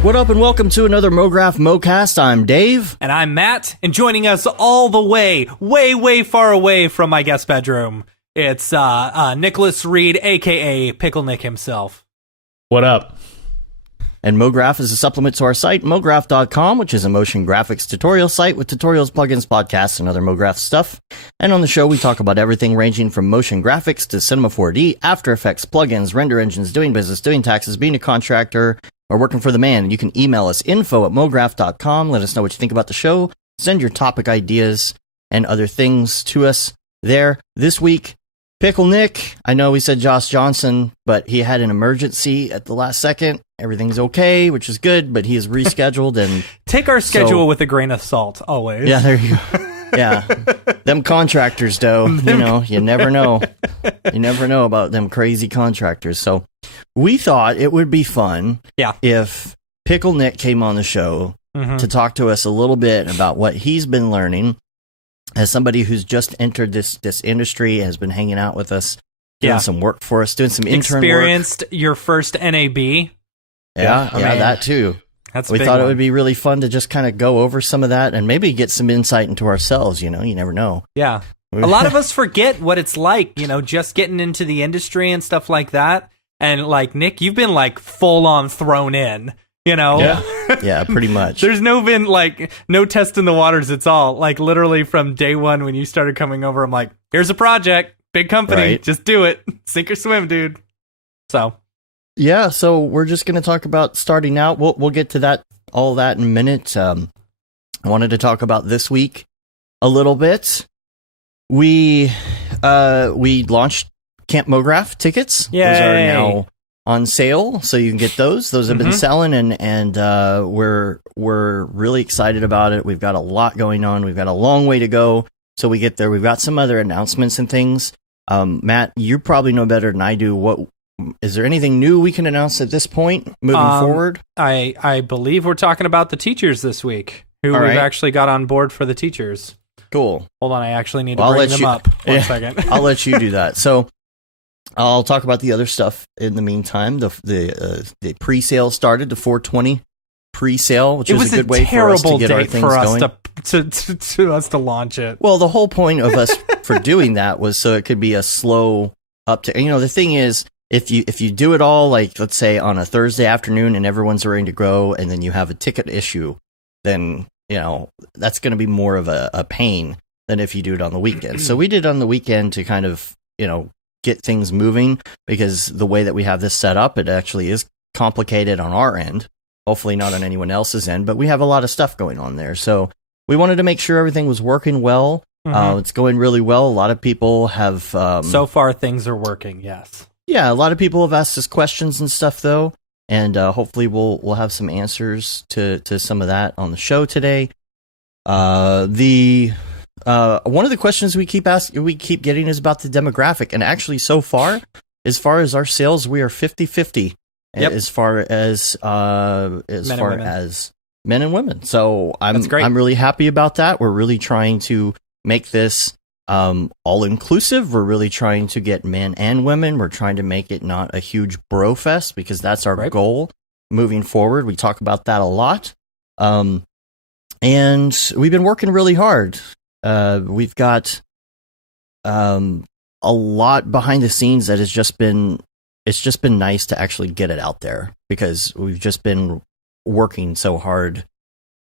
What up and welcome to another Mograph Mocast. I'm Dave. And I'm Matt. And joining us all the way far away from my guest bedroom, it's Nicholas Reed, a.k.a. Pickle Nick himself. What up? And Mograph is a supplement to our site, mograph.com, which is a motion graphics tutorial site with tutorials, plugins, podcasts, and other Mograph stuff. And on the show, we talk about everything ranging from motion graphics to Cinema 4D, After Effects, plugins, render engines, doing business, doing taxes, being a contractor, or working for the man. You can email us info@mograph.com. Let us know what you think about the show. Send your topic ideas and other things to us there. This week, Pickle Nick. I know we said Josh Johnson, but he had an emergency at the last second. Everything's okay, which is good, but he is rescheduled. And take our schedule with a grain of salt, always. Yeah, there you go. Yeah. Them contractors, though, you never know. You never know about them crazy contractors. So we thought it would be fun if Pickle Nick came on the show to talk to us a little bit about what he's been learning as somebody who's just entered this industry, has been hanging out with us, doing some work for us, doing some intern Experienced work. Your first NAB. Yeah, that too. We thought it would be really fun to just kind of go over some of that and maybe get some insight into ourselves, you never know. Yeah. A lot of us forget what it's like, just getting into the industry and stuff like that. And like, Nick, you've been like full on thrown in, Yeah, pretty much. There's no test in the waters. It's all like literally from day one when you started coming over, I'm like, here's a project, big company, just do it. Sink or swim, dude. So. Yeah, so we're just going to talk about starting out. We'll get to all that in a minute. I wanted to talk about this week a little bit. We launched Camp Mograph tickets. Yay. Those are now on sale, so you can get those. Those have been selling, and we're really excited about it. We've got a lot going on. We've got a long way to go. So we get there. We've got some other announcements and things. Matt, you probably know better than I do. Is there anything new we can announce at this point moving forward? I believe we're talking about the teachers this week, who we've actually got on board for the teachers. Cool. Hold on, I actually need to bring them up. One second. I'll let you do that. So I'll talk about the other stuff in the meantime. The pre-sale started, the 420 pre-sale, which was a good way for us to get our things going. To us to launch it. Well, the whole point of us for doing that was so it could be a slow uptake. And the thing is, if you do it all, like, let's say on a Thursday afternoon and everyone's ready to go, and then you have a ticket issue, then, that's going to be more of a pain than if you do it on the weekend. So we did it on the weekend to kind of, get things moving, because the way that we have this set up, it actually is complicated on our end. Hopefully not on anyone else's end, but we have a lot of stuff going on there. So we wanted to make sure everything was working well. It's going really well. A lot of people have... so far, things are working, yes. Yeah, a lot of people have asked us questions and stuff, though, and hopefully we'll have some answers to some of that on the show today. One of the questions we keep getting is about the demographic, and actually, so far as our sales, we are 50-50 as far as men and women. So I'm really happy about that. We're really trying to make this all inclusive. We're really trying to get men and women. We're trying to make it not a huge bro fest, because that's our goal moving forward. We talk about that a lot. And we've been working really hard. We've got a lot behind the scenes that it's just been nice to actually get it out there, because we've just been working so hard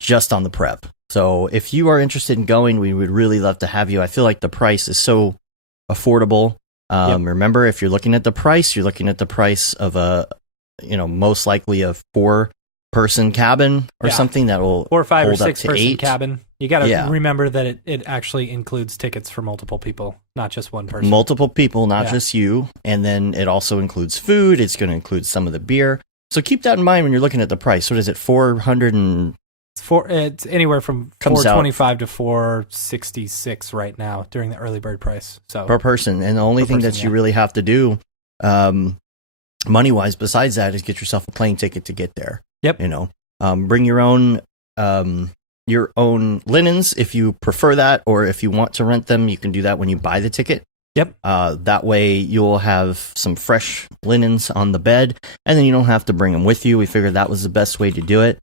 just on the prep. So if you are interested in going, we would really love to have you. I feel like the price is so affordable. Remember, if you're looking at the price, you're looking at the price of most likely a 4-person cabin or something that will 4, 5, hold or 6-person 8. cabin. You got to remember that it actually includes tickets for multiple people, not just one person. Multiple people, not just you. And then it also includes food. It's going to include some of the beer. So keep that in mind when you're looking at the price. What is it, 400 and... It's anywhere from $425 to $466 right now during the early bird price. So per person, and the only thing that you really have to do, money wise, besides that, is get yourself a plane ticket to get there. Yep. Bring your own linens if you prefer that, or if you want to rent them, you can do that when you buy the ticket. Yep. That way you'll have some fresh linens on the bed, and then you don't have to bring them with you. We figured that was the best way to do it.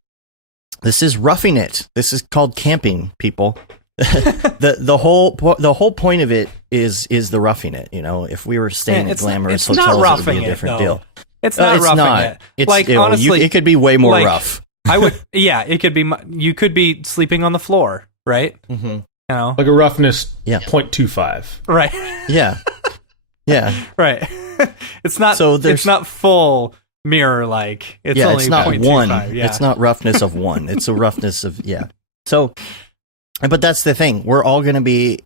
This is roughing it. This is called camping, people. the whole point of it is the roughing it. You know, if we were staying at glamorous hotels, it would be a different deal. It's not roughing it. It's like, honestly, it could be way more rough. I would, yeah, it could be. You could be sleeping on the floor, right? Mm-hmm. You know, like a roughness 0.25. Right. Yeah. Yeah. Right. It's not. So it's not full mirror like. It's only it's not 0.25. one. Yeah. It's not roughness of one. It's a roughness of So, but that's the thing. We're all going to be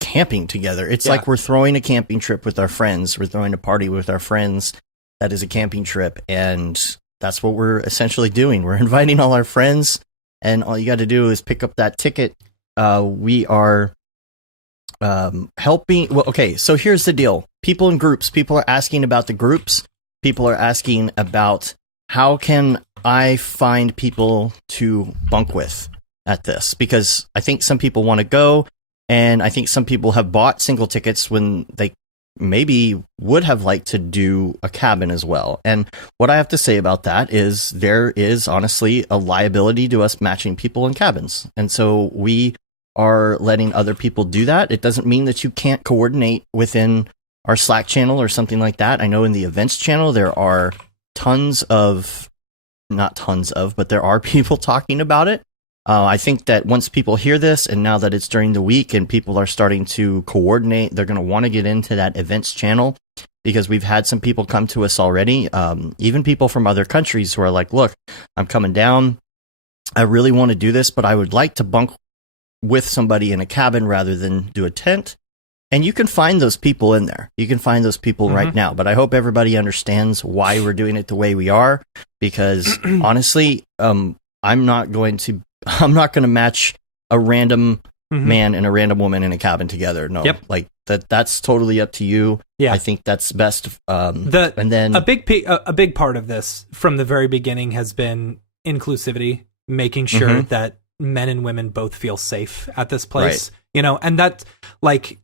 camping together. It's like we're throwing a camping trip with our friends. We're throwing a party with our friends. That is a camping trip, and that's what we're essentially doing. We're inviting all our friends, and all you got to do is pick up that ticket. We are helping. Well, okay, so here's the deal. People in groups. People are asking about the groups. People are asking about how can I find people to bunk with at this, because I think some people want to go, and I think some people have bought single tickets when they maybe would have liked to do a cabin as well. And what I have to say about that is there is honestly a liability to us matching people in cabins. And so we are letting other people do that. It doesn't mean that you can't coordinate within our Slack channel or something like that. I know in the events channel, there are not tons of, but there are people talking about it. I think that once people hear this, and now that it's during the week and people are starting to coordinate, they're going to want to get into that events channel, because we've had some people come to us already, even people from other countries who are like, look, I'm coming down. I really want to do this, but I would like to bunk with somebody in a cabin rather than do a tent. And you can find those people in there. You can find those people right now. But I hope everybody understands why we're doing it the way we are, because honestly, I'm not going to match a random man and a random woman in a cabin together. No, like that's totally up to you. Yeah, I think that's best. And then a big part of this from the very beginning has been inclusivity, making sure that men and women both feel safe at this place. Right. You know, and that, like,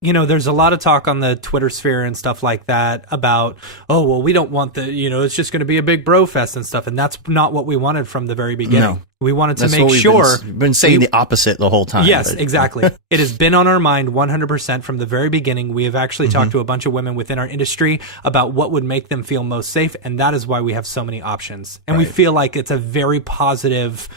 you know, there's a lot of talk on the Twitter sphere and stuff like that about, oh, well, we don't want it's just going to be a big bro fest and stuff. And that's not what we wanted from the very beginning. No. We wanted to make sure. We've been saying the opposite the whole time. Yes, exactly. It has been on our mind 100% from the very beginning. We have actually talked to a bunch of women within our industry about what would make them feel most safe. And that is why we have so many options. And we feel like it's a very positive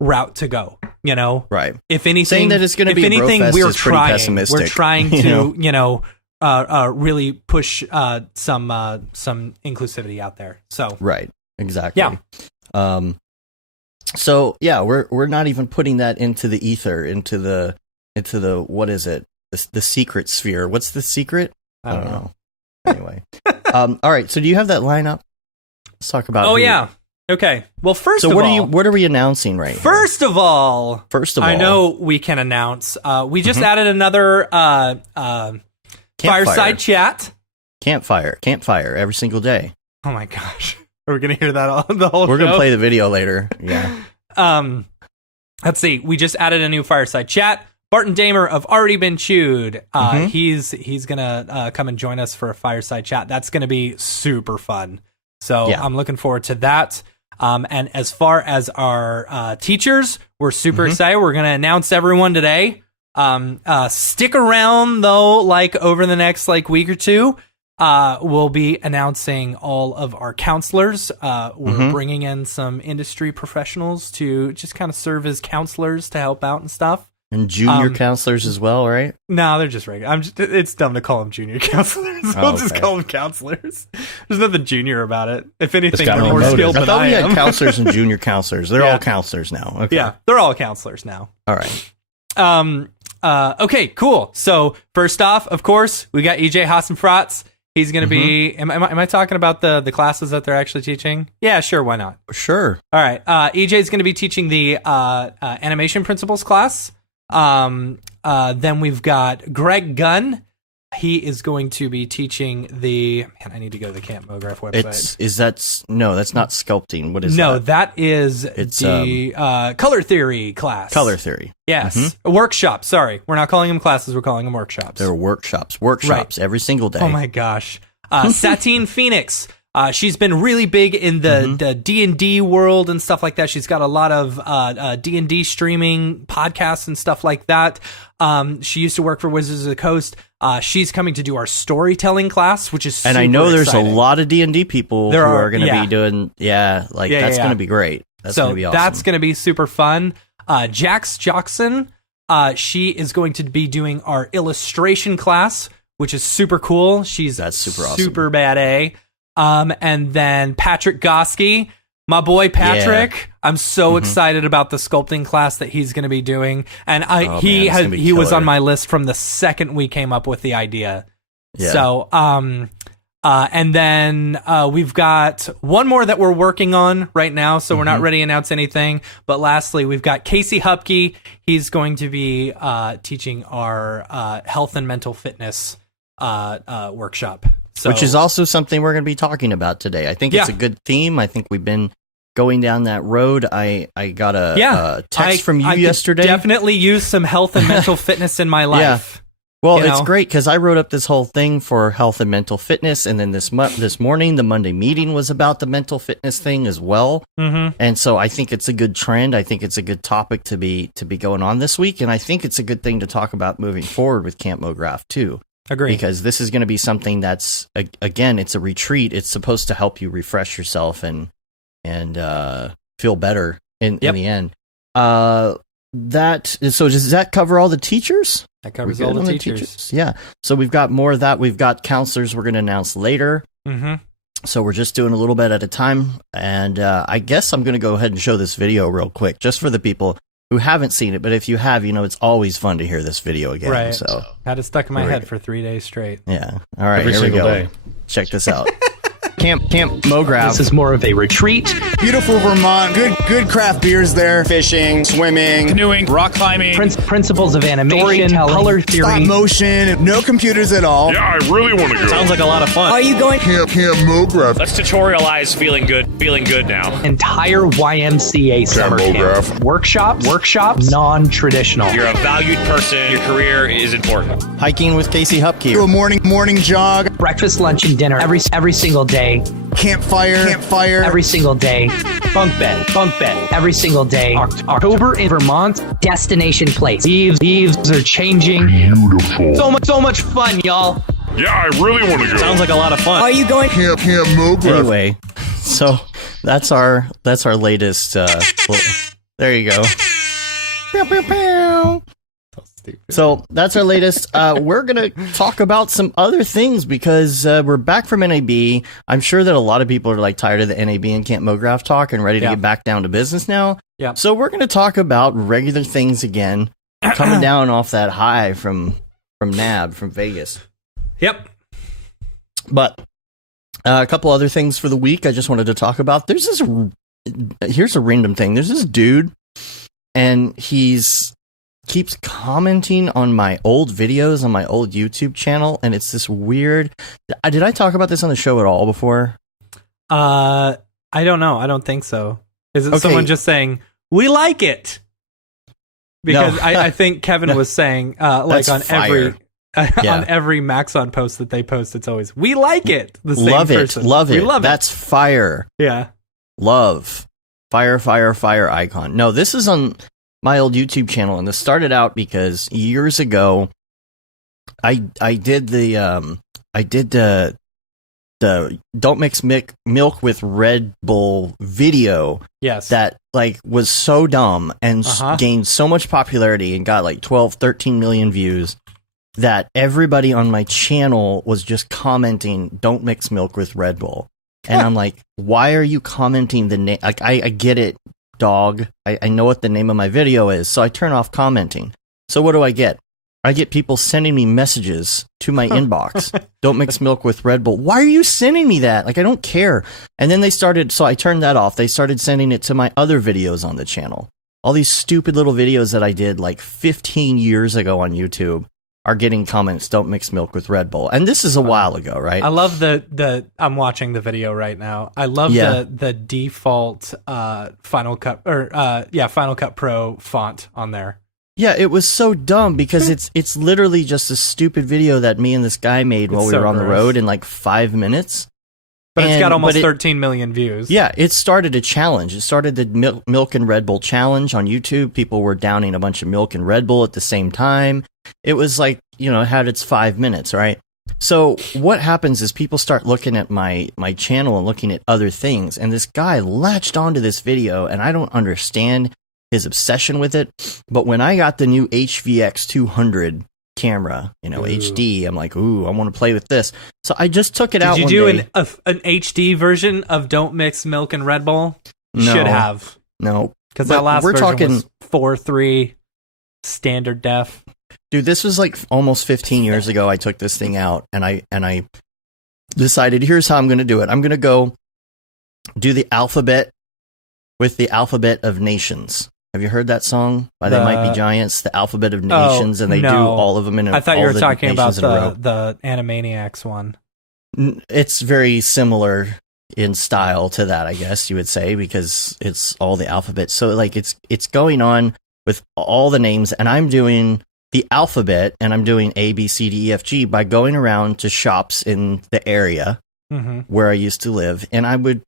route to go, you know? Right. If anything, saying that it's going to be a bro fest is pretty pessimistic. We're trying to, really push some inclusivity out there. So right, exactly. Yeah. So yeah, we're not even putting that into the ether, into the what is it? The secret sphere. What's the secret? I don't know. Anyway, all right. So do you have that lineup? Let's talk about. Oh yeah. Okay. Well, first of all, what are we announcing right now? First of all, I know we can announce. We just added another fireside chat. Campfire every single day. Oh my gosh, are we gonna hear that all the whole? We're gonna play the video later. Yeah. Let's see. We just added a new fireside chat. Barton Damer of Already Been Chewed. He's gonna come and join us for a fireside chat. That's gonna be super fun. So I'm looking forward to that. And as far as our teachers, we're super excited. We're going to announce everyone today. Stick around, though, like over the next week or two. We'll be announcing all of our counselors. We're bringing in some industry professionals to just kind of serve as counselors to help out and stuff. And junior counselors as well, right? No, they're just regular. It's dumb to call them junior counselors. We'll just call them counselors. There's nothing junior about it. If anything, they're more skilled than I am. I thought we had counselors and junior counselors. They're all counselors now. Okay. Yeah, they're all counselors now. All right. Okay, cool. So first off, of course, we got EJ Hassenfratz. He's going to be. Am I talking about the classes that they're actually teaching? Yeah, sure. Why not? Sure. All right. EJ is going to be teaching the animation principles class. Then we've got Greg Gunn. He is going to be teaching I need to go to the Camp Mograph website. No, that's not sculpting. What is that? No, that is the color theory class. Color theory. Yes. Workshop. Sorry. We're not calling them classes. We're calling them workshops. They're workshops. Workshops every single day. Oh my gosh. Satine Phoenix. She's been really big in the D&D world and stuff like that. She's got a lot of D&D streaming podcasts and stuff like that. She used to work for Wizards of the Coast. She's coming to do our storytelling class, which is super And I know there's exciting. a lot of D&D people who are going to be doing, that's going to be great. That's going to be awesome. That's going to be super fun. Jax Jackson, she is going to be doing our illustration class, which is super cool. That's super awesome. Super bad A. And then Patrick Goski, my boy Patrick. Yeah. I'm so excited about the sculpting class that he's going to be doing. And he was on my list from the second we came up with the idea. Yeah. So, and then we've got one more that we're working on right now, so we're not ready to announce anything. But lastly, we've got Casey Hupke. He's going to be teaching our health and mental fitness workshop. So, which is also something we're going to be talking about today. I think it's a good theme. I think we've been going down that road. I got a text from you yesterday. Definitely use some health and mental fitness in my life. Yeah. Well, it's great because I wrote up this whole thing for health and mental fitness, and then this morning, the Monday meeting was about the mental fitness thing as well. And so I think it's a good trend. I think it's a good topic to be going on this week, and I think it's a good thing to talk about moving forward with Camp Mograph too. Agree. Because this is going to be something that's, again, it's a retreat. It's supposed to help you refresh yourself and feel better in the end. So does that cover all the teachers? That covers all the teachers. Yeah. So we've got more of that. We've got counselors we're going to announce later. So we're just doing a little bit at a time. And I guess I'm going to go ahead and show this video real quick, just for the people who haven't seen it, but if you have, it's always fun to hear this video again. Right. So had it stuck in my head for 3 days straight. Yeah. All right. Every here we single go. day. Check this out. Camp Mograph. This is more of a retreat. Beautiful Vermont. Good craft beers there. Fishing, swimming, canoeing, rock climbing. Principles of animation, color theory. Stop motion. No computers at all. Yeah, I really want to go. Sounds like a lot of fun. Are you going? Camp Mograph. Let's tutorialize feeling good now. Entire YMCA summer camp. Workshop, non-traditional. You're a valued person. Your career is important. Hiking with Casey Hupke. Do a morning jog. Breakfast, lunch, and dinner every single day. Campfire. Every single day. Bunk bed. Every single day. October in Vermont. Destination place. Leaves are changing. Beautiful. So much fun, y'all. Yeah, I really want to go. Sounds like a lot of fun. Are you going? Camp Mograph. Anyway, so that's our latest. There you go. Pew, pew, pew. So that's our latest. We're going to talk about some other things because we're back from NAB. I'm sure that a lot of people are tired of the NAB and Camp Mograph talk and ready to get back down to business now. Yeah. So we're going to talk about regular things again, coming down off that high from NAB, from Vegas. Yep. But a couple other things for the week I just wanted to talk about. Here's a random thing. There's this dude, and keeps commenting on my old videos on my old YouTube channel, and it's this weird. Did I talk about this on the show at all before? I don't know. I don't think so. Is it someone just saying we like it? Because no. I think Kevin was saying like on fire. On every Maxon post that they post, it's always we like it. The same person. Love it. We love That's fire. Yeah. Love. Fire icon. No, this is on my old YouTube channel, and this started out because years ago I did the don't mix milk with Red Bull video. Yes. That was so dumb and gained so much popularity and got 12, 13 million views that everybody on my channel was just commenting, don't mix milk with Red Bull. And I'm like, why are you commenting the name? I get it, dog. I know what the name of my video is, so I turn off commenting. So what do I get? I get people sending me messages to my inbox. Don't mix milk with Red Bull. Why are you sending me that? I don't care. And then so I turned that off. They started sending it to my other videos on the channel. All these stupid little videos that I did 15 years ago on YouTube are getting comments, don't mix milk with Red Bull. And this is a while ago, right? I love I'm watching the video right now. I love the default Final Cut Final Cut Pro font on there. Yeah, it was so dumb because it's literally just a stupid video that me and this guy made while we were on the road in like 5 minutes. But it's got almost 13 million views. Yeah, it started a challenge. It started the Milk and Red Bull challenge on YouTube. People were downing a bunch of milk and Red Bull at the same time. It was like, it had its 5 minutes, right? So what happens is people start looking at my channel and looking at other things. And this guy latched onto this video, and I don't understand his obsession with it. But when I got the new HVX 200 camera, HD, I'm like, ooh, I want to play with this. So I just took it out. Did you do an HD version of Don't Mix Milk and Red Bull? You should have. No. Because that last version was 4:3 standard def. Dude, this was like almost 15 years ago. I took this thing out, and I decided, here's how I'm going to do it. I'm going to go do the alphabet with the Alphabet of Nations. Have you heard that song by They Might Be Giants, the Alphabet of Nations, and they do all of them in a row? I thought you were talking about the Animaniacs one. It's very similar in style to that, I guess you would say, because it's all the alphabet. So like it's going on with all the names, and I'm doing the alphabet, and I'm doing A, B, C, D, E, F, G by going around to shops in the area where I used to live, and I would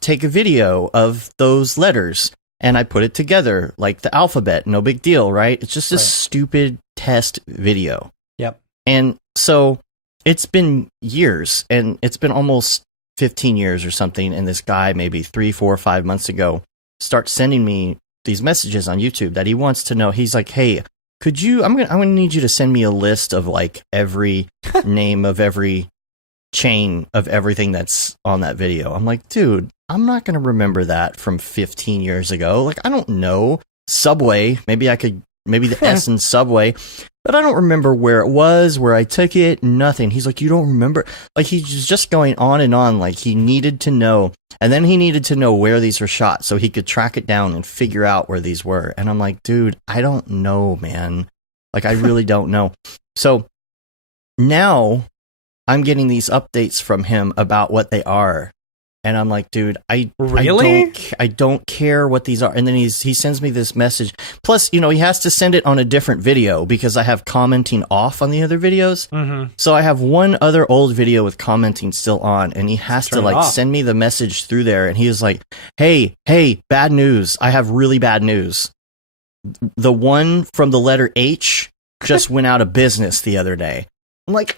take a video of those letters. And I put it together like the alphabet. No big deal, right? It's just a stupid test video. Yep. And so it's been years, and it's been almost 15 years or something. And this guy, maybe 3, 4, 5 months ago, starts sending me these messages on YouTube that he wants to know. He's like, hey, could you, I'm gonna need you to send me a list of like every name of every chain of everything that's on that video. I'm like, dude, I'm not going to remember that from 15 years ago. Like, I don't know. Subway, maybe the S in Subway, but I don't remember where it was, where I took it, nothing. He's like, you don't remember? Like, he's just going on and on, like he needed to know. And then he needed to know where these were shot so he could track it down and figure out where these were. And I'm like, dude, I don't know, man. Like, I really don't know. So now I'm getting these updates from him about what they are. And I'm like, dude, I don't care what these are. And then he sends me this message. Plus, he has to send it on a different video because I have commenting off on the other videos. Mm-hmm. So I have one other old video with commenting still on, and he has to send me the message through there. And he was like, hey, bad news. I have really bad news. The one from the letter H just went out of business the other day. I'm like,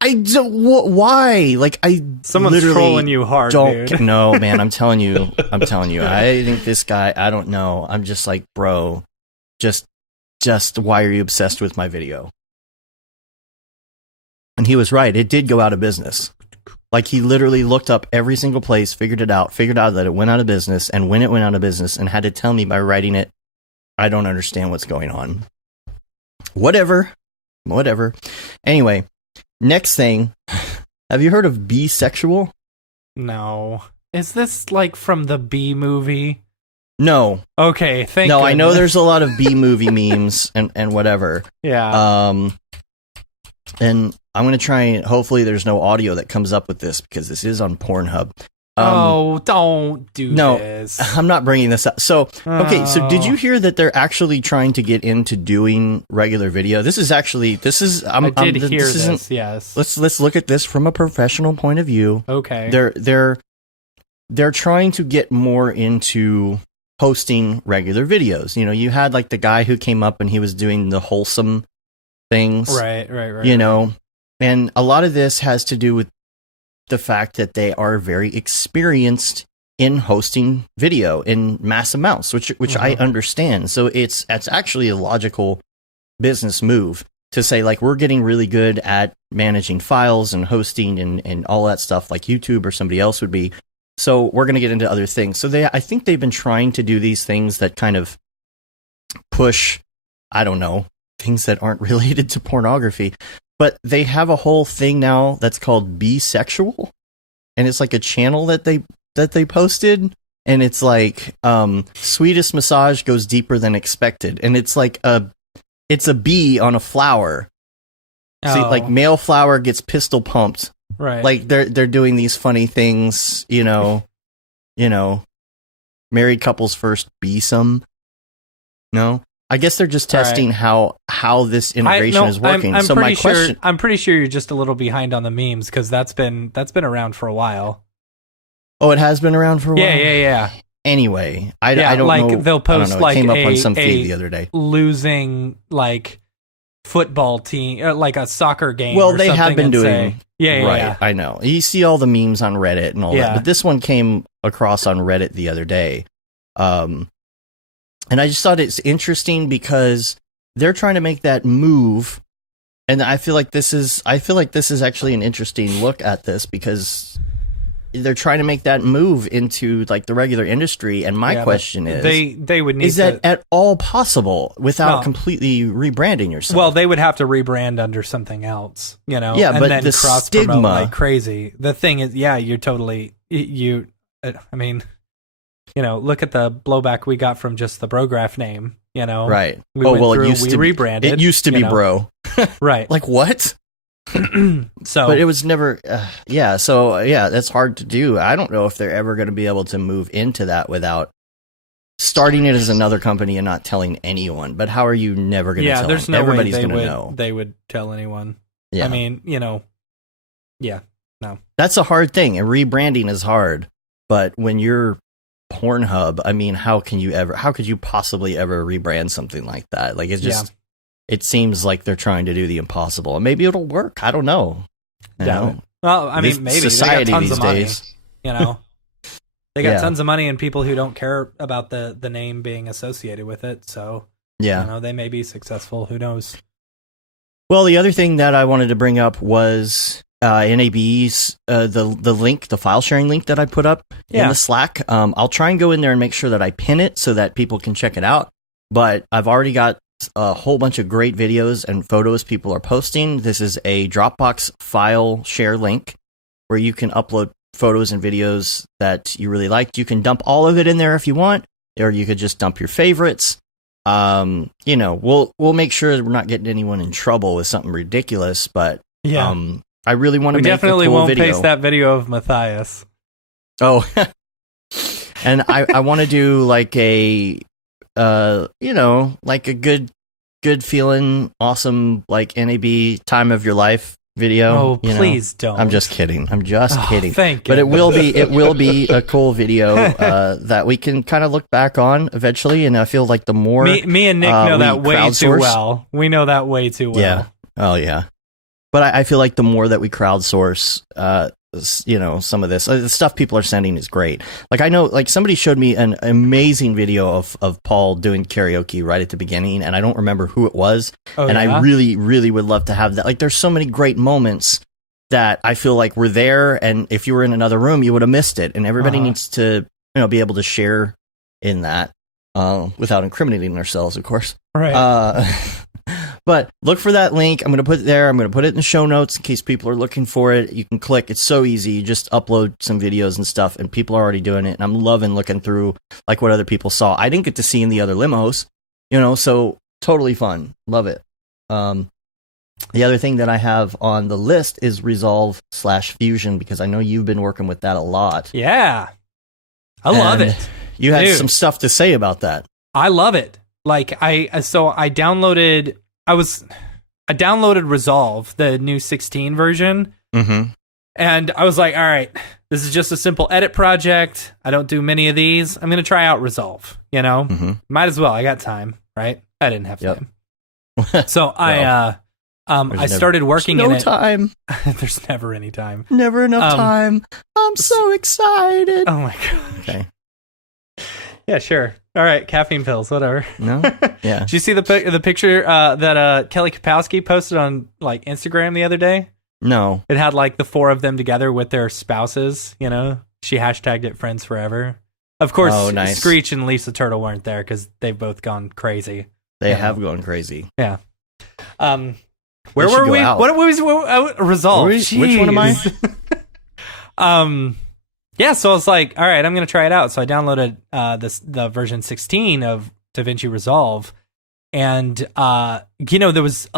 I don't. Why? Like, someone's literally trolling you hard. Dude. No, man. I'm telling you. I think this guy. I don't know. I'm just like, bro. Just why are you obsessed with my video? And he was right. It did go out of business. Like, he literally looked up every single place, figured out that it went out of business, and when it went out of business, and had to tell me by writing it. I don't understand what's going on. Whatever. Anyway, next thing. Have you heard of bisexual? No. Is this like from the B movie? No. Okay, thank you. No, I know there's a lot of B movie memes and whatever. Yeah. And I'm going to try and hopefully there's no audio that comes up with this because this is on Pornhub. Don't do this. No, I'm not bringing this up. So, okay, so did you hear that they're actually trying to get into doing regular video? I did hear this, yes. Let's look at this from a professional point of view. Okay. They're trying to get more into posting regular videos. You had like the guy who came up and he was doing the wholesome things. Right. And a lot of this has to do with the fact that they are very experienced in hosting video in mass amounts, which I understand. So it's actually a logical business move to say, like, we're getting really good at managing files and hosting and all that stuff like YouTube or somebody else would be. So we're going to get into other things. So I think they've been trying to do these things that kind of push, I don't know, things that aren't related to pornography. But they have a whole thing now that's called bisexual, and it's like a channel that they posted, and it's like Swedish massage goes deeper than expected, and it's like it's a bee on a flower, See, like male flower gets pistol pumped. Right. Like they're doing these funny things, married couples first be some. No, I guess they're just testing how this integration is working. I'm so pretty my question, I'm pretty sure you're just a little behind on the memes because that's been around for a while. Oh, it has been around for a while. Yeah. Anyway, I don't like know. They'll post it like came up on some feed the other day. Losing like football team, like a soccer game. Well, or they have something been and doing. say, right. Yeah. I know. You see all the memes on Reddit and all that, but this one came across on Reddit the other day, and I just thought it's interesting because they're trying to make that move, and I feel like this is actually an interesting look at this because they're trying to make that move into like the regular industry. And my question is, they would need is that at all possible without completely rebranding yourself? Well, they would have to rebrand under something else, Yeah, and but then the cross stigma, promote like crazy. The thing is, you're totally I mean, look at the blowback we got from just the Mograph name. Right? We rebranded. It used to be bro. Right? Like what? So, but it was never. That's hard to do. I don't know if they're ever going to be able to move into that without starting it as another company and not telling anyone. But how are you never going to tell there's them? no Everybody's way going to know. They would tell anyone. Yeah. I mean, no. That's a hard thing, and rebranding is hard. But when you're Pornhub, I mean, how could you possibly ever rebrand something like that? Like, it's just, it seems like they're trying to do the impossible, and maybe it'll work. I don't know. Well, I mean, maybe society they got tons these of money, days. They got tons of money and people who don't care about the name being associated with it. So, they may be successful. Who knows? Well, the other thing that I wanted to bring up was NAB's the link, the file sharing link that I put up in the Slack. I'll try and go in there and make sure that I pin it so that people can check it out. But I've already got a whole bunch of great videos and photos people are posting. This is a Dropbox file share link where you can upload photos and videos that you really liked. You can dump all of it in there if you want, or you could just dump your favorites. We'll make sure we're not getting anyone in trouble with something ridiculous, but I really want to make a cool video. We definitely won't paste that video of Matthias. Oh, and I want to do like a, like a good feeling, awesome, like NAB time of your life video. Oh, please don't. I'm just kidding. Kidding. Thank you. But it will be a cool video that we can kind of look back on eventually. And I feel like the more me and Nick know that way too well. We know that way too well. Yeah. Oh yeah. But I feel like the more that we crowdsource, some of this, the stuff people are sending is great. Like I know, like somebody showed me an amazing video of Paul doing karaoke right at the beginning, and I don't remember who it was. I really, really would love to have that. Like there's so many great moments that I feel like were there, and if you were in another room, you would have missed it. And everybody needs to, be able to share in that without incriminating ourselves, of course. Right. But look for that link. I'm going to put it there. I'm going to put it in the show notes in case people are looking for it. You can click. It's so easy. You just upload some videos and stuff, and people are already doing it. And I'm loving looking through like what other people saw. I didn't get to see in the other limos, so totally fun. Love it. The other thing that I have on the list is Resolve/Fusion because I know you've been working with that a lot. Yeah. I love it. You had some stuff to say about that. I love it. Like I downloaded Resolve, the new 16 version. Mm-hmm. And I was like, all right, this is just a simple edit project. I don't do many of these. I'm going to try out Resolve, Mm-hmm. Might as well. I got time, right? I didn't have time. So I started working in it. No time. There's never any time. Never enough time. I'm so excited. Oh my God. Okay. Yeah, sure. All right, caffeine pills, whatever. No, yeah. Did you see the picture that Kelly Kapowski posted on like Instagram the other day? No. It had like the four of them together with their spouses. She hashtagged it "Friends Forever." Of course, nice. Screech and Lisa Turtle weren't there because they've both gone crazy. They have gone crazy. Yeah. Where were we? What was Resolve? Which one am I? Yeah, so I was like, all right, I'm going to try it out. So I downloaded the version 16 of DaVinci Resolve, and there was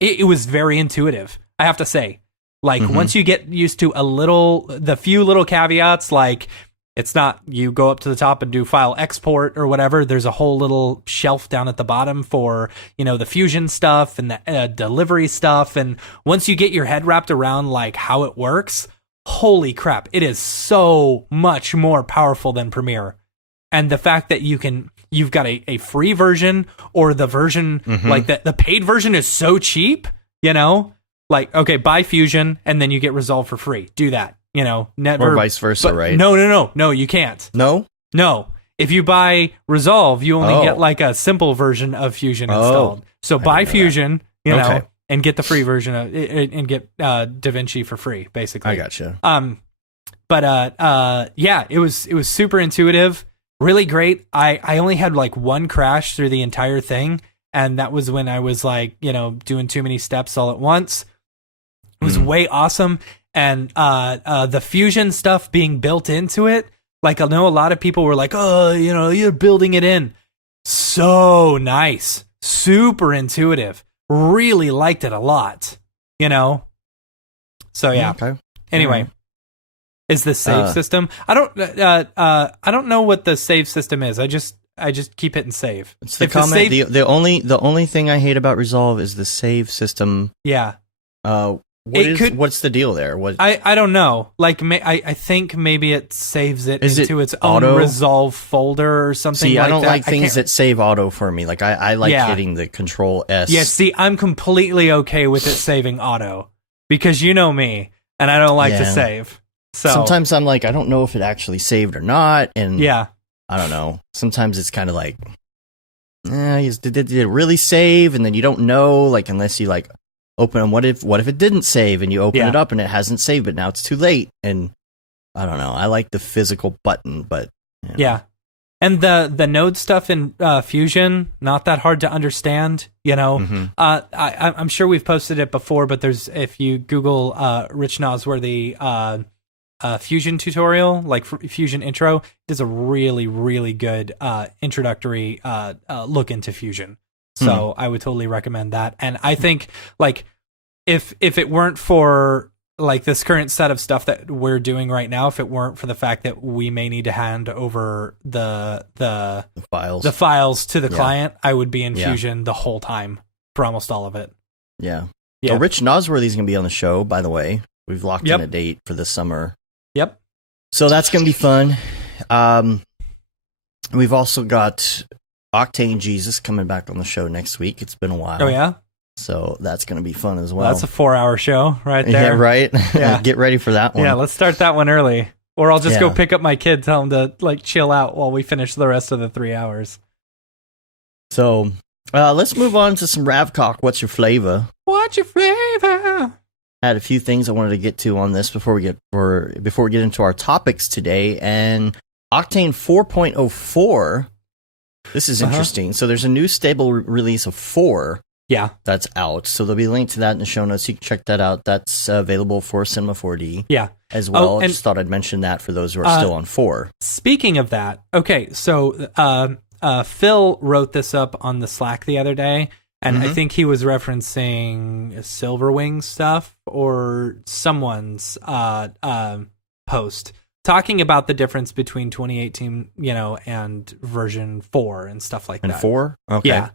it was very intuitive, I have to say. Like once you get used to the few little caveats, like it's not you go up to the top and do file export or whatever. There's a whole little shelf down at the bottom for, the Fusion stuff and the delivery stuff. And once you get your head wrapped around like how it works, holy crap, it is so much more powerful than Premiere. And the fact that you've got a free version, or the version like the paid version is so cheap, like, okay, buy Fusion and then you get Resolve for free. Do that. Never, or vice versa, right? No, you can't. No. If you buy Resolve, you only get like a simple version of Fusion installed. So buy Fusion, and get the free version of it, and get DaVinci for free, basically. I gotcha. It was super intuitive, really great. I only had like one crash through the entire thing, and that was when I was like, doing too many steps all at once. It was way awesome. And the Fusion stuff being built into it, like I know a lot of people were like, oh, you're building it in. So nice. Super intuitive. Really liked it a lot, So yeah. Okay. Anyway, is the save system? I don't know what the save system is. I just keep hitting save. It's the comment. The only thing I hate about Resolve is the save system. Yeah. What's the deal there? I don't know. Like, I think maybe it saves it into its own auto? Resolve folder or something. See, like I don't that. like things that save auto for me. Like I like hitting the Control S. Yeah. See, I'm completely okay with it saving auto, because you know me, and I don't like to save. So sometimes I'm like, I don't know if it actually saved or not, and I don't know. Sometimes it's kind of like, did it really save? And then you don't know, like, unless you like open them. What if it didn't save, and you open it up and it hasn't saved, but now it's too late? And I don't know. I like the physical button, but yeah. And the node stuff in Fusion, not that hard to understand. I'm sure we've posted it before, but if you Google Rich Nosworthy Fusion tutorial, like Fusion intro, is a really, really good introductory look into Fusion. So I would totally recommend that. And I think, like, if it weren't for like this current set of stuff that we're doing right now, if it weren't for the fact that we may need to hand over the files to the client, I would be in Fusion the whole time for almost all of it. Yeah. So Rich Nosworthy's going to be on the show, by the way. We've locked in a date for this summer. Yep. So that's going to be fun. We've also got Octane Jesus coming back on the show next week. It's been a while. Oh, yeah? So that's going to be fun as well. That's a 4-hour show right there. Yeah, right? Yeah. Get ready for that one. Yeah, let's start that one early. Or I'll just go pick up my kid, tell him to like chill out while we finish the rest of the 3 hours. So let's move on to some Ravcock. What's your flavor? What's your flavor? I had a few things I wanted to get to on this before we get into our topics today. And Octane 4.04. This is interesting. So there's a new stable release of 4. Yeah. That's out. So there'll be a link to that in the show notes. You can check that out. That's available for Cinema 4D. Yeah. As well. I just thought I'd mention that for those who are still on 4. Speaking of that, okay, so Phil wrote this up on the Slack the other day, and I think he was referencing Silverwing stuff or someone's post talking about the difference between 2018, and version 4 and stuff like that. And 4? Okay. Yeah.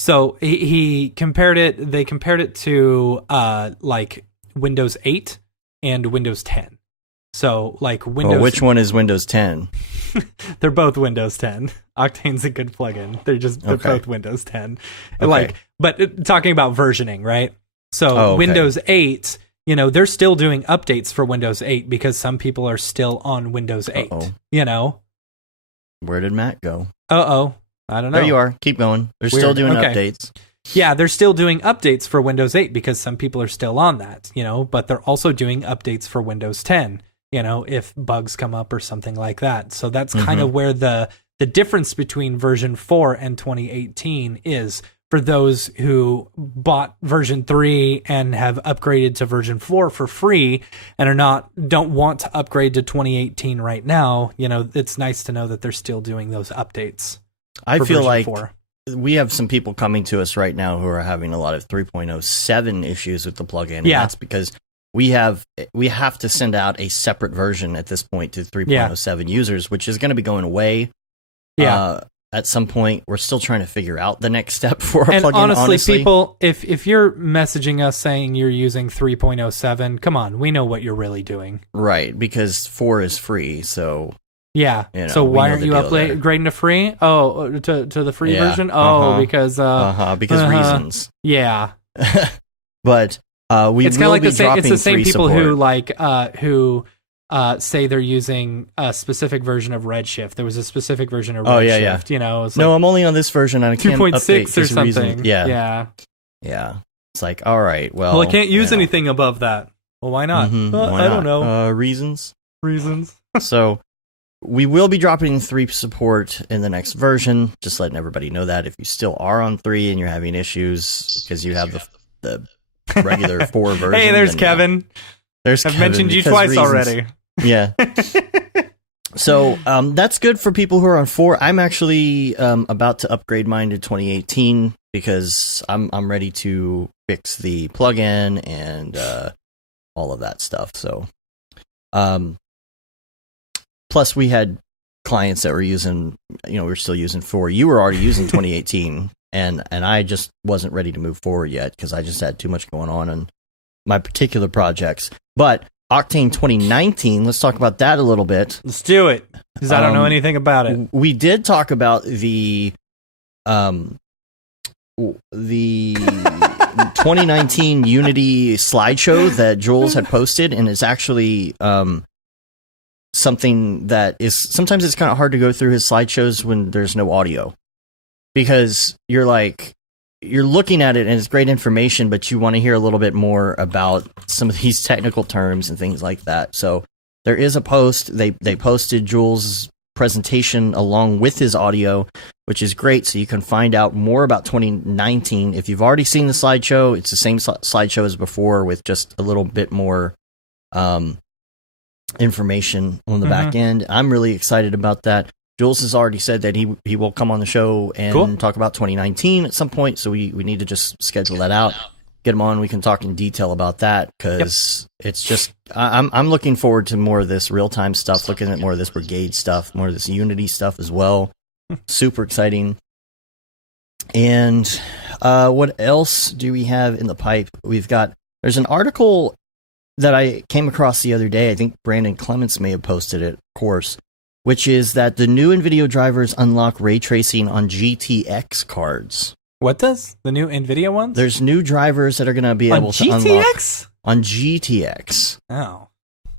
So he compared it. They compared it to like Windows 8 and Windows 10. So like Windows. Well, which one is Windows 10? They're both Windows 10. Octane's a good plugin. They're both Windows 10. Okay. But talking about versioning, right? So Windows 8, they're still doing updates for Windows 8 because some people are still on Windows 8. Where did Matt go? I don't know. There you are. Keep going. They're still doing updates. Yeah, they're still doing updates for Windows 8 because some people are still on that, but they're also doing updates for Windows 10, if bugs come up or something like that. So that's kind of where the difference between version 4 and 2018 is for those who bought version 3 and have upgraded to version 4 for free and don't want to upgrade to 2018 right now. It's nice to know that they're still doing those updates. I feel like we have some people coming to us right now who are having a lot of 3.07 issues with the plugin. And that's because we have to send out a separate version at this point to 3.07 users, which is going to be going away. At some point. We're still trying to figure out the next step for our plugin. Honestly, people, if you're messaging us saying you're using 3.07, come on, we know what you're really doing. Right, because 4 is free, so... Yeah, so why aren't you upgrading to free? Oh, to the free version? Oh, because... because reasons. Yeah. But we it's will like be dropping it's the same people support. who say they're using a specific version of Redshift. There was a specific version of Redshift, you know. No, I'm only on this version. I can't 2.6 or something. Reason. Yeah. It's like, all right, well... I can't use anything above that. Well, why not? Why I don't know. Reasons? Reasons. So, we will be dropping 3 support in the next version. Just letting everybody know that if you still are on 3 and you're having issues because you have the regular 4 version. Hey, there's Kevin. I've mentioned you twice already. Yeah. So that's good for people who are on 4. I'm actually about to upgrade mine to 2018 because I'm ready to fix the plugin and all of that stuff. So, plus we had clients that were using, we're still using 4. You were already using 2018, and I just wasn't ready to move forward yet because I just had too much going on my particular projects. But Octane 2019, let's talk about that a little bit. Let's do it, because I don't know anything about it. We did talk about the 2019 Unity slideshow that Jules had posted, and it's actually something that is sometimes it's kind of hard to go through his slideshows when there's no audio, because you're looking at it and it's great information, but you want to hear a little bit more about some of these technical terms and things like that. So there is a post. They posted Jules' presentation along with his audio, which is great. So you can find out more about 2019. If you've already seen the slideshow, it's the same slideshow as before with just a little bit more information on the back end. I'm really excited about that. Jules has already said that he will come on the show and talk about 2019 at some point, so we need to just schedule that out, get him on. We can talk in detail about that, because it's just I'm looking forward to more of this real-time stuff, looking at more of this Brigade stuff, more of this Unity stuff as well. Super exciting. And what else do we have in the pipe? There's an article that I came across the other day. I think Brandon Clements may have posted it, of course, which is that the new NVIDIA drivers unlock ray tracing on GTX cards. What does? The new NVIDIA ones? There's new drivers that are going to be able to unlock on GTX. Oh.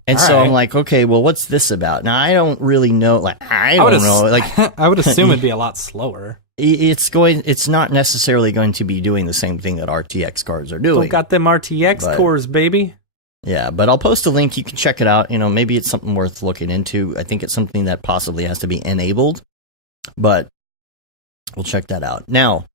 And so I'm like, okay, well, what's this about? Now, I don't really know. I don't know. I would assume it'd be a lot slower. It's not necessarily going to be doing the same thing that RTX cards are doing. Still got them RTX cores, baby. Yeah, but I'll post a link. You can check it out. Maybe it's something worth looking into. I think it's something that possibly has to be enabled, but we'll check that out. Now,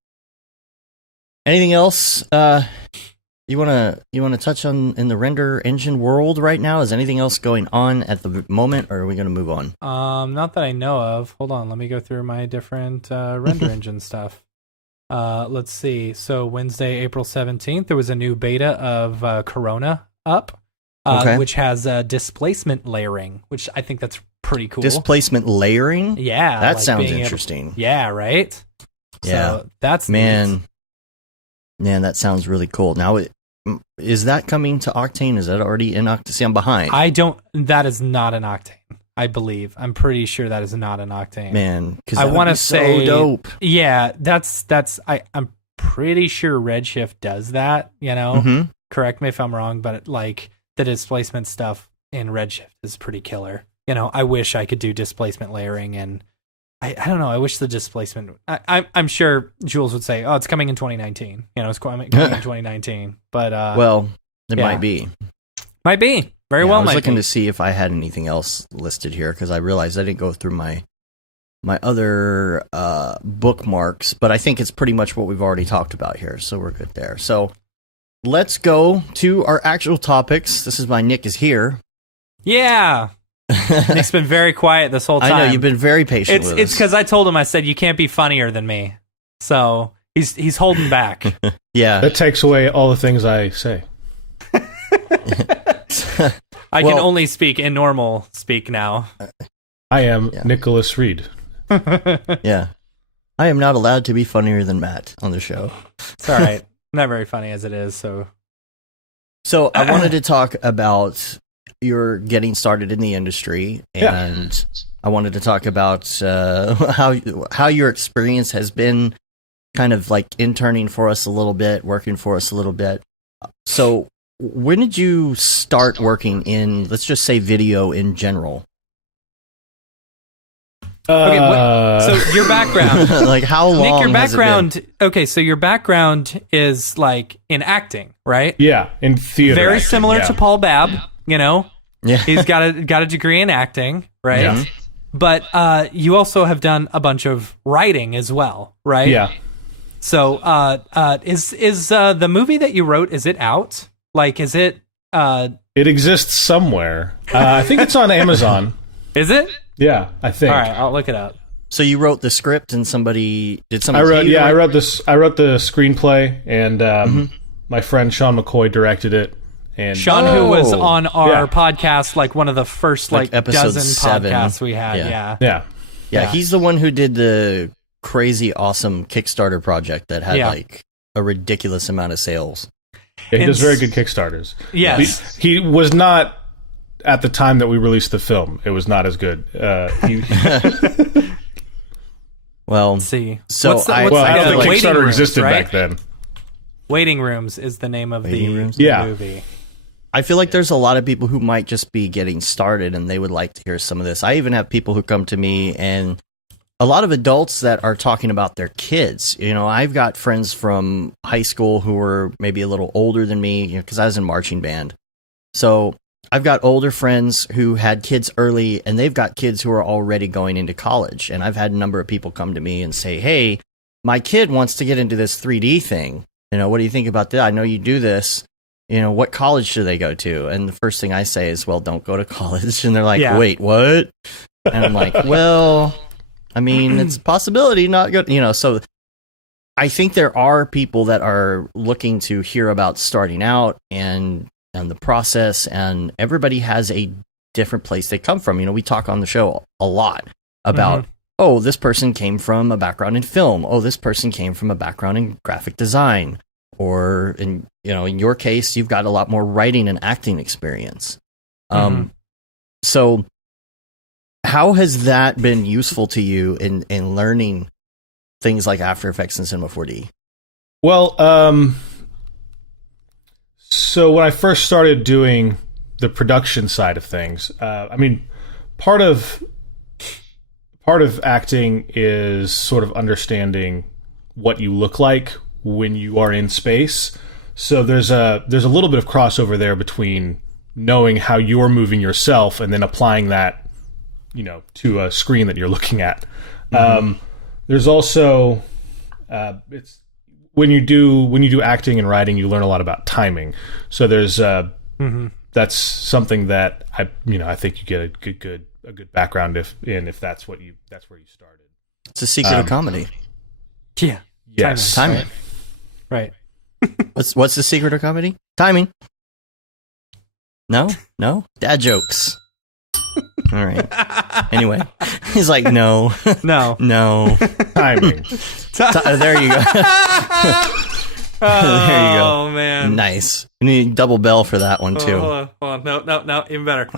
anything else you want to touch on in the render engine world right now? Is anything else going on at the moment, or are we going to move on? Not that I know of. Hold on, let me go through my different render engine stuff. Let's see. So Wednesday, April 17th, there was a new beta of Corona up, which has displacement layering, which I think that's pretty cool. Displacement layering? Yeah. That sounds interesting. Yeah, right? Yeah. So that's Man, that sounds really cool. Now, is that coming to Octane? Is that already in Octane? See, I'm behind. That is not an Octane, I believe. I'm pretty sure that is not an Octane. Man, because I want to say so dope. Yeah, I'm pretty sure Redshift does that, Correct me if I'm wrong, but the displacement stuff in Redshift is pretty killer. I wish I could do displacement layering, and I don't know. I wish the displacement. I'm sure Jules would say, "Oh, it's coming in 2019." It's coming in 2019. But it might be. Might be very well. I was looking to see if I had anything else listed here because I realized I didn't go through my other bookmarks, but I think it's pretty much what we've already talked about here, so we're good there. So. Let's go to our actual topics. This is why Nick is here. Yeah. Nick's been very quiet this whole time. I know, you've been very patient with us. It's because I told him, I said, you can't be funnier than me. So he's holding back. Yeah. That takes away all the things I say. I can only speak in normal speak now. I am Nicholas Reed. Yeah. I am not allowed to be funnier than Matt on the show. It's all right. Not very funny as it is, so I wanted to talk about your getting started in the industry, and I wanted to talk about how your experience has been kind of like interning for us a little bit, working for us a little bit. So when did you start working in, let's just say, video in general? Okay, so your background, like how long? Nick, your background. Has it been? Okay, so your background is like in acting, right? Yeah, in theater. Very acting, similar to Paul Babb. You know, he's got a degree in acting, right? Yeah. But you also have done a bunch of writing as well, right? Yeah. So, is the movie that you wrote, is it out? Like, is it? It exists somewhere. I think it's on Amazon. Is it? Yeah, I think. All right, I'll look it up. So you wrote the script, and somebody did I wrote the screenplay, and my friend Sean McCoy directed it. And Sean, who was on our podcast, like one of the first episode dozen 7. podcasts we had. Yeah. He's the one who did the crazy awesome Kickstarter project that had like a ridiculous amount of sales. Yeah, he does very good Kickstarters. Yes. He was not, at the time that we released the film, it was not as good. Well, Let's see. So I don't think Waiting Kickstarter Rooms, existed right? back then. Waiting Rooms is the name of the movie. I feel like there's a lot of people who might just be getting started and they would like to hear some of this. I even have people who come to me, and a lot of adults that are talking about their kids. You know, I've got friends from high school who were maybe a little older than me, because I was in marching band. So I've got older friends who had kids early, and they've got kids who are already going into college. And I've had a number of people come to me and say, hey, my kid wants to get into this 3D thing. You know, what do you think about that? I know you do this. You know, what college should they go to? And the first thing I say is, well, don't go to college. And they're like, wait, what? And I'm like, well, I mean, it's a possibility, not good. You know, so I think there are people that are looking to hear about starting out and the process, and everybody has a different place they come from. You know, we talk on the show a lot about, oh, this person came from a background in film. Oh, this person came from a background in graphic design. Or in your case, you've got a lot more writing and acting experience. So how has that been useful to you in learning things like After Effects and Cinema 4D? Well, so when I first started doing the production side of things, I mean, part of acting is sort of understanding what you look like when you are in space. So there's a little bit of crossover there between knowing how you're moving yourself and then applying that, to a screen that you're looking at. There's also it's when you do acting and writing, you learn a lot about timing. So there's that's something that I think you get a good background if that's where you started. It's a secret of comedy. Yeah. Yes. Timing. Right. What's the secret of comedy? Timing. No? Dad jokes. All right. Anyway, he's like, no. Timing. There you go. There you go. Oh, man. Nice. You need double bell for that one, too. Hold on. No. Even better.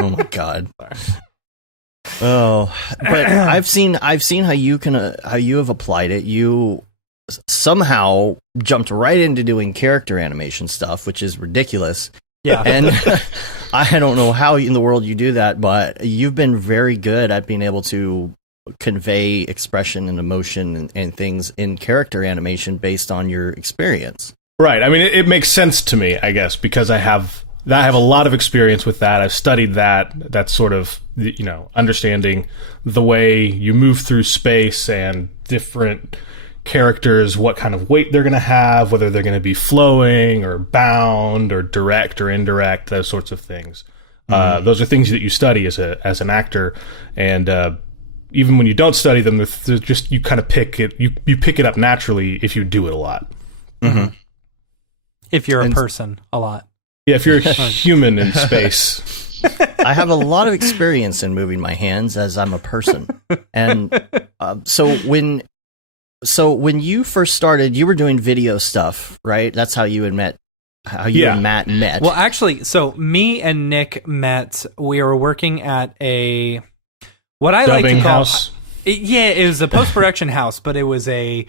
Oh, my God. Oh, but I've seen how you have applied it. You somehow jumped right into doing character animation stuff, which is ridiculous. Yeah. And I don't know how in the world you do that, but you've been very good at being able to convey expression and emotion and things in character animation based on your experience. Right. I mean, it makes sense to me, I guess, because I have a lot of experience with that. I've studied that. That's sort of, understanding the way you move through space and different characters, what kind of weight they're going to have, whether they're going to be flowing or bound or direct or indirect, those sorts of things. Those are things that you study as an actor. And even when you don't study them, they're just you kind of pick it. You pick it up naturally if you do it a lot. Mm-hmm. If you're a person, a lot. Yeah, if you're a human in space. I have a lot of experience in moving my hands as I'm a person, and so when you first started, you were doing video stuff, right? That's how you and Matt met. Well, actually, so me and Nick met. We were working at a what I Dubbing like to call house. It was a post production house, but it was a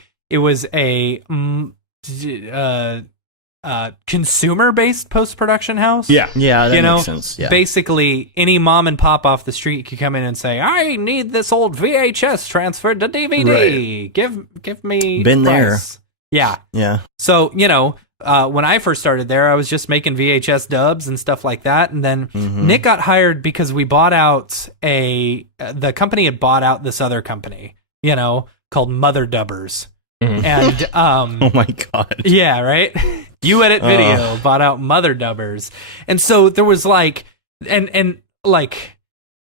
consumer based post production house. Yeah, that makes sense. Yeah. Basically, any mom and pop off the street could come in and say, "I need this old VHS transferred to DVD. Give me Been price." there. Yeah. So when I first started there, I was just making VHS dubs and stuff like that, and then Nick got hired because we bought out the company had bought out this other company, called Mother Dubbers. And oh my god. Yeah, right? You Edit Video bought out Mother Dubbers. And so there was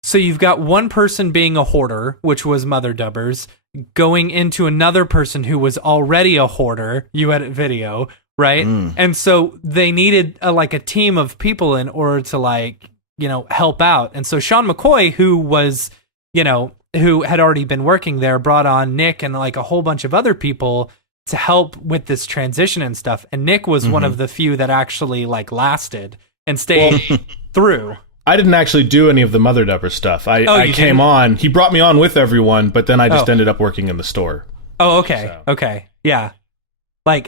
so you've got one person being a hoarder, which was Mother Dubbers, going into another person who was already a hoarder, You Edit Video, right? And so they needed a team of people in order to help out. And so Sean McCoy, who was, who had already been working there, brought on Nick and a whole bunch of other people to help with this transition and stuff. And Nick was one of the few that actually lasted and stayed through. I didn't actually do any of the Mother Dubber stuff. I came on. He brought me on with everyone, but then I just ended up working in the store. Oh, okay. So. Okay. Yeah.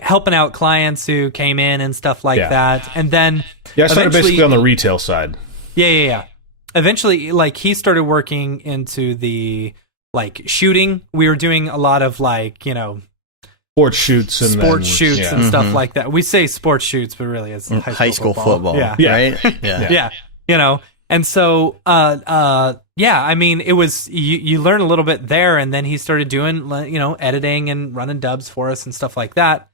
Helping out clients who came in and stuff like that. And then I started basically on the retail side. Yeah. Eventually, he started working into the shooting. We were doing a lot of sports shoots and stuff like that. We say sports shoots, but really it's high school football. Yeah. Right? Yeah. And so I mean, it was you learn a little bit there, and then he started doing editing and running dubs for us and stuff like that.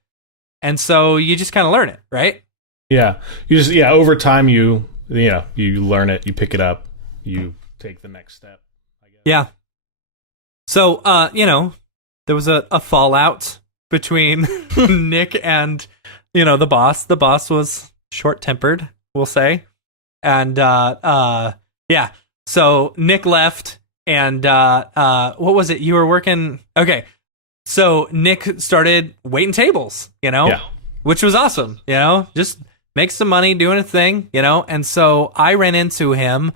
And so you just kind of learn it, right? Yeah. You just over time you learn it, you pick it up, you take the next step, I guess. Yeah. So there was a fallout between Nick and the boss. The boss was short-tempered, we'll say. And so Nick left, and what was it? You were working. Okay, so Nick started waiting tables, which was awesome. Just make some money doing a thing, And so I ran into him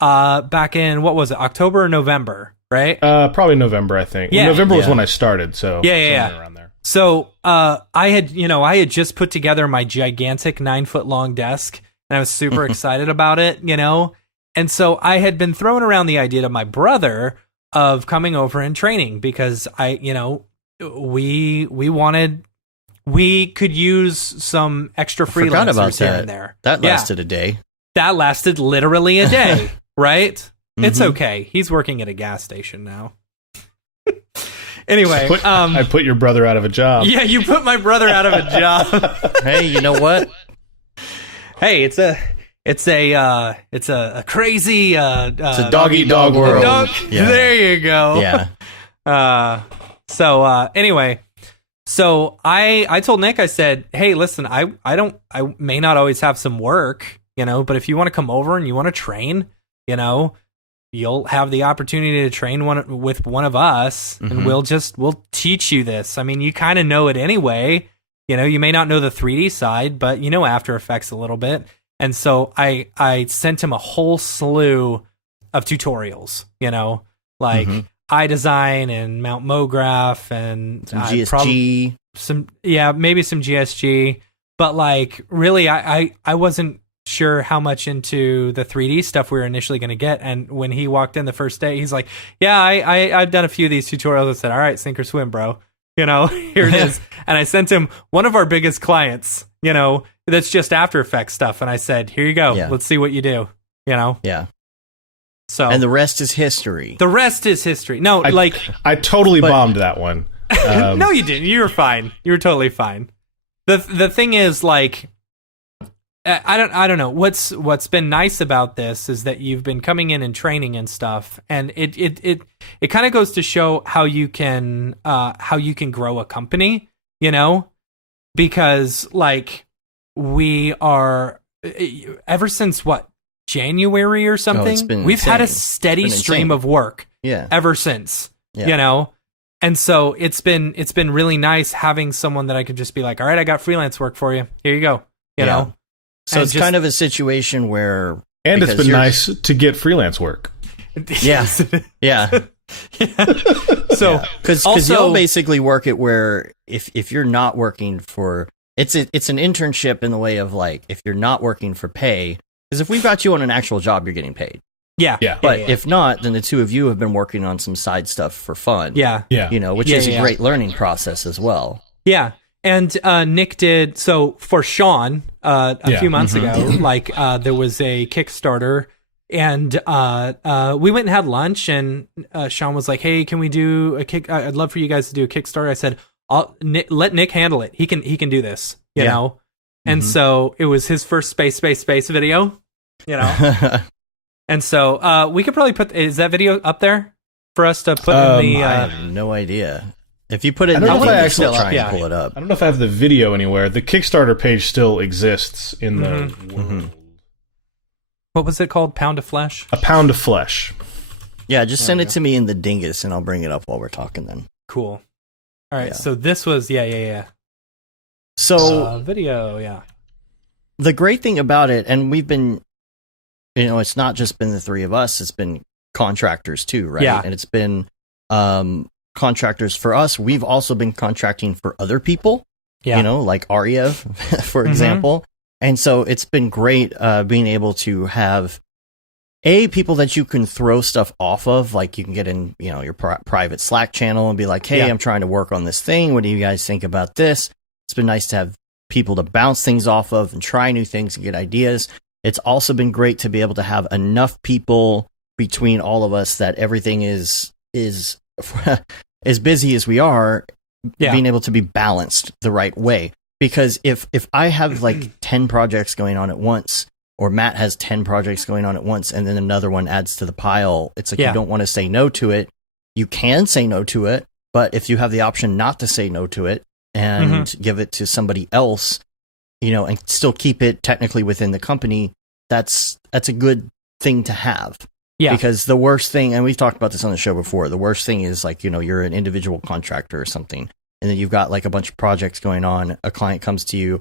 back in, what was it, October or November, right? Probably November, I think. Yeah. November was when I started, so yeah. Around there. So I had just put together my gigantic 9-foot long desk. And I was super excited about it, And so I had been throwing around the idea to my brother of coming over and training because we could use some extra freelancers here and there. That lasted a day. That lasted literally a day, right? It's okay. He's working at a gas station now. Anyway, I put your brother out of a job. Yeah, you put my brother out of a job. Hey, you know what? Hey, it's a crazy it's a dog-eat-dog world. Yeah. There you go. Yeah. Anyway, so I told Nick, I said, hey, listen, I may not always have some work, but if you want to come over and you want to train, you'll have the opportunity to train with one of us, and we'll teach you this. I mean, you kind of know it anyway. You may not know the 3D side, but you know After Effects a little bit. And so I sent him a whole slew of tutorials, iDesign and Mount Mograph and some GSG. Maybe some GSG. But really, I wasn't sure how much into the 3D stuff we were initially going to get. And when he walked in the first day, he's like, yeah, I've done a few of these tutorials. I said, all right, sink or swim, bro. Here it is. And I sent him one of our biggest clients, that's just After Effects stuff. And I said, here you go. Yeah. Let's see what you do, Yeah. So, and the rest is history. The rest is history. No, I totally bombed that one. No, you didn't. You were fine. You were totally fine. The thing is, I don't know. What's been nice about this is that you've been coming in and training and stuff, and it kind of goes to show how you can grow a company, because like we are ever since January or something, we've had a steady stream of work. Yeah. Ever since, and so it's been really nice having someone that I could just be like, all right, I got freelance work for you. Here you go. You know. So it's kind of a situation where... And it's been nice to get freelance work. Yeah. Yeah. So, because you'll basically work it where if you're not working for... It's an internship in the way of like, if you're not working for pay, because if we've got you on an actual job, you're getting paid. Yeah. But if not, then the two of you have been working on some side stuff for fun. Yeah. Which is a great learning process as well. Yeah. And Nick did, so for Sean, a few months ago, like there was a Kickstarter, and we went and had lunch, and Sean was like, hey, can we do a I'd love for you guys to do a Kickstarter. I said, let Nick handle it. He can do this, you know? And so it was his first space video, And so we could probably is that video up there for us to put in the... I have no idea. If you put it in the link, try and pull it up. I don't know if I have the video anywhere. The Kickstarter page still exists in the world. What was it called? Pound of Flesh? A Pound of Flesh. Yeah, just send it to me in the dingus, and I'll bring it up while we're talking then. Cool. All right, so this was... Yeah. So... video, The great thing about it, and we've been... it's not just been the three of us, it's been contractors too, right? Yeah. And it's been... contractors for us. We've also been contracting for other people, like Ariev, for example. And so it's been great being able to have people that you can throw stuff off of, like you can get in, your private Slack channel and be like, hey, I'm trying to work on this thing. What do you guys think about this? It's been nice to have people to bounce things off of and try new things and get ideas. It's also been great to be able to have enough people between all of us that everything is as busy as we are, being able to be balanced the right way. Because if I have like 10 projects going on at once, or Matt has 10 projects going on at once, and then another one adds to the pile, it's like you don't want to say no to it. You can say no to it, but if you have the option not to say no to it and give it to somebody else, and still keep it technically within the company, that's a good thing to have. Yeah. Because the worst thing, and we've talked about this on the show before, the worst thing is like, you're an individual contractor or something, and then you've got like a bunch of projects going on, a client comes to you,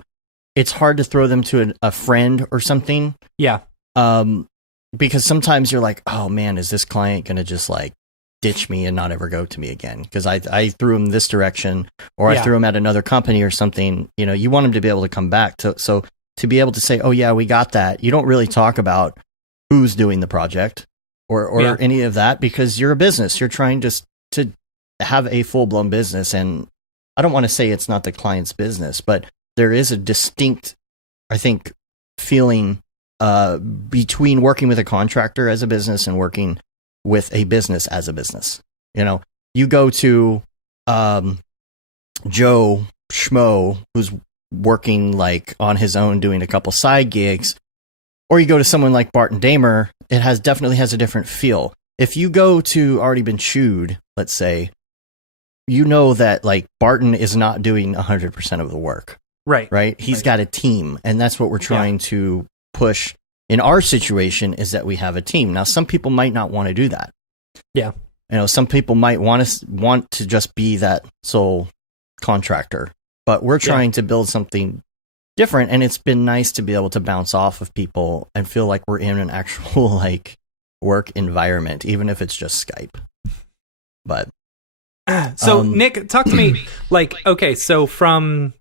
it's hard to throw them to a friend or something. Yeah. Because sometimes you're like, oh man, is this client going to just like ditch me and not ever go to me again? Because I threw him this direction, or I threw him at another company or something. You want him to be able to come back. So to be able to say, oh yeah, we got that. You don't really talk about who's doing the project. Or any of that, because you're a business. You're trying to have a full-blown business, and I don't want to say it's not the client's business, but there is a distinct, I think, feeling between working with a contractor as a business and working with a business as a business. You go to Joe Schmo, who's working like on his own, doing a couple side gigs, or you go to someone like Barton Damer, it definitely has a different feel. If you go to Already Been Chewed, let's say, that like Barton is not doing 100% of the work. Right? He's got a team, and that's what we're trying to push in our situation, is that we have a team. Now, some people might not want to do that. Yeah. Some people might want to just be that sole contractor, but we're trying to build something different, and it's been nice to be able to bounce off of people and feel like we're in an actual like work environment, even if it's just Skype. But so Nick, talk to me like, okay, so from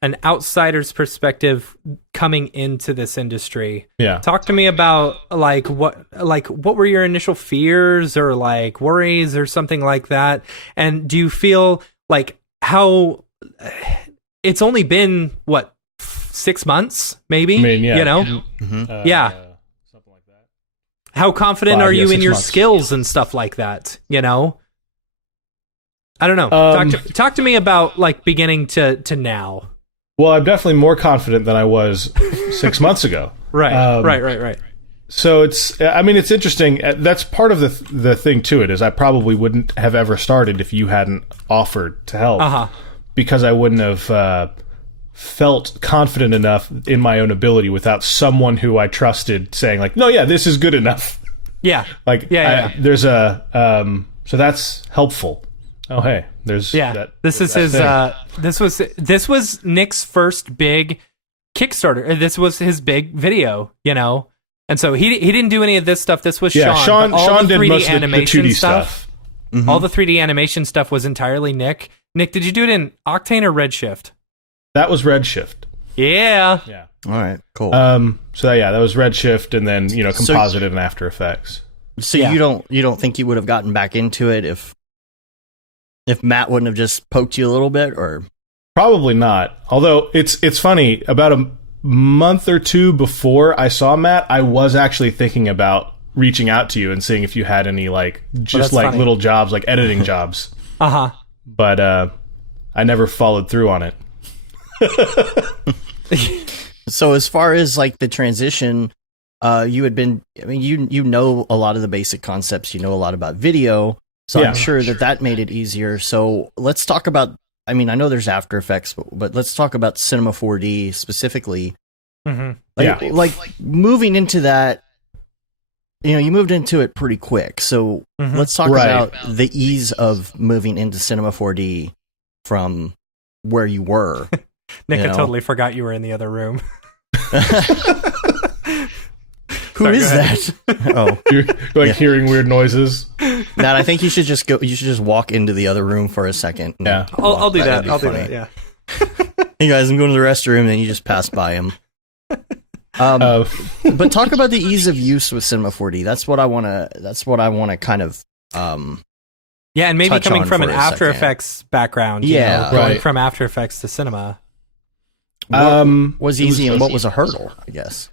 an outsider's perspective coming into this industry, talk to me about what were your initial fears or like worries or something like that, and do you feel like how it's only been 6 months, maybe? I mean, something like that. How confident are you in your skills and stuff like that? I don't know. Talk to me about like beginning to now. Well, I'm definitely more confident than I was 6 months ago. Right. So it's interesting. That's part of the thing to it is I probably wouldn't have ever started if you hadn't offered to help, because I wouldn't have felt confident enough in my own ability without someone who I trusted saying like, no, yeah, this is good enough. Yeah. There's a so that's helpful. Oh, hey, there's that. This is his. This was Nick's first big Kickstarter. This was his big video, and so he didn't do any of this stuff. This was Sean. Sean did 3D most of the 2D stuff. Mm-hmm. All the 3D animation stuff was entirely Nick. Nick, did you do it in Octane or Redshift? That was Redshift. Yeah. All right. Cool. So that was Redshift, and then composited in After Effects. So you don't think you would have gotten back into it if Matt wouldn't have just poked you a little bit, or? Probably not. Although it's funny, about a month or two before I saw Matt, I was actually thinking about reaching out to you and seeing if you had any funny little jobs, like editing jobs. But I never followed through on it. So as far as like the transition, you had been, you know a lot of the basic concepts, you know a lot about video. So I'm sure that made it easier. So let's talk about, I know there's After Effects, but let's talk about Cinema 4D specifically. Mm-hmm. Like moving into that, you moved into it pretty quick. So let's talk about the ease of moving into Cinema 4D from where you were. Nick, I totally forgot you were in the other room. Who is that? Oh, you're hearing weird noises. Matt, I think you should just go. You should just walk into the other room for a second. Yeah, I'll do that. I'll do that. Yeah. Hey guys, I'm going to the restroom, and you just pass by him. But talk about the ease of use with Cinema 4D. That's what I want to kind of. Yeah, and maybe coming from an After Effects background. Going from After Effects to Cinema. What was easy and what was a hurdle, I guess.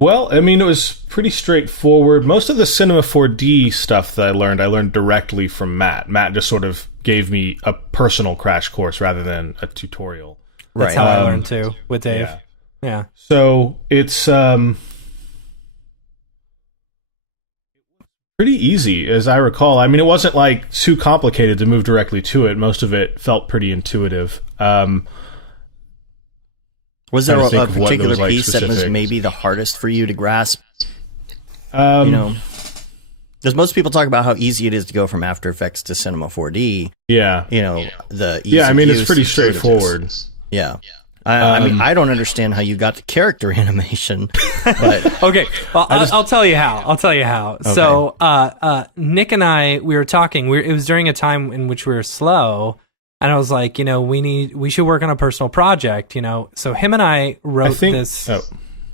Well, it was pretty straightforward. Most of the Cinema 4D stuff that I learned directly from Matt. Matt just sort of gave me a personal crash course rather than a tutorial. That's how I learned too, with Dave. Yeah. So it's pretty easy, as I recall. It wasn't like too complicated to move directly to it. Most of it felt pretty intuitive. Was there a particular piece that was maybe the hardest for you to grasp? Because most people talk about how easy it is to go from After Effects to Cinema 4D. Yeah. The ease of use, it's pretty straightforward. Yeah. I don't understand how you got to character animation. But okay, well, I'll tell you how. Okay. So, Nick and I, we were talking. It was during a time in which we were slow. And I was like, we should work on a personal project, So him and I wrote this. Oh.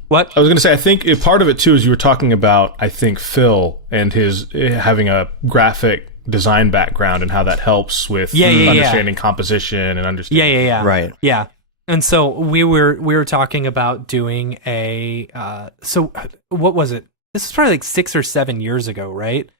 What? I was going to say, I think part of it too is you were talking about, I think, Phil and his having a graphic design background and how that helps with understanding composition and understanding. Yeah. Right. Yeah. And so we were talking about doing a. So what was it? This is probably like 6 or 7 years ago, right?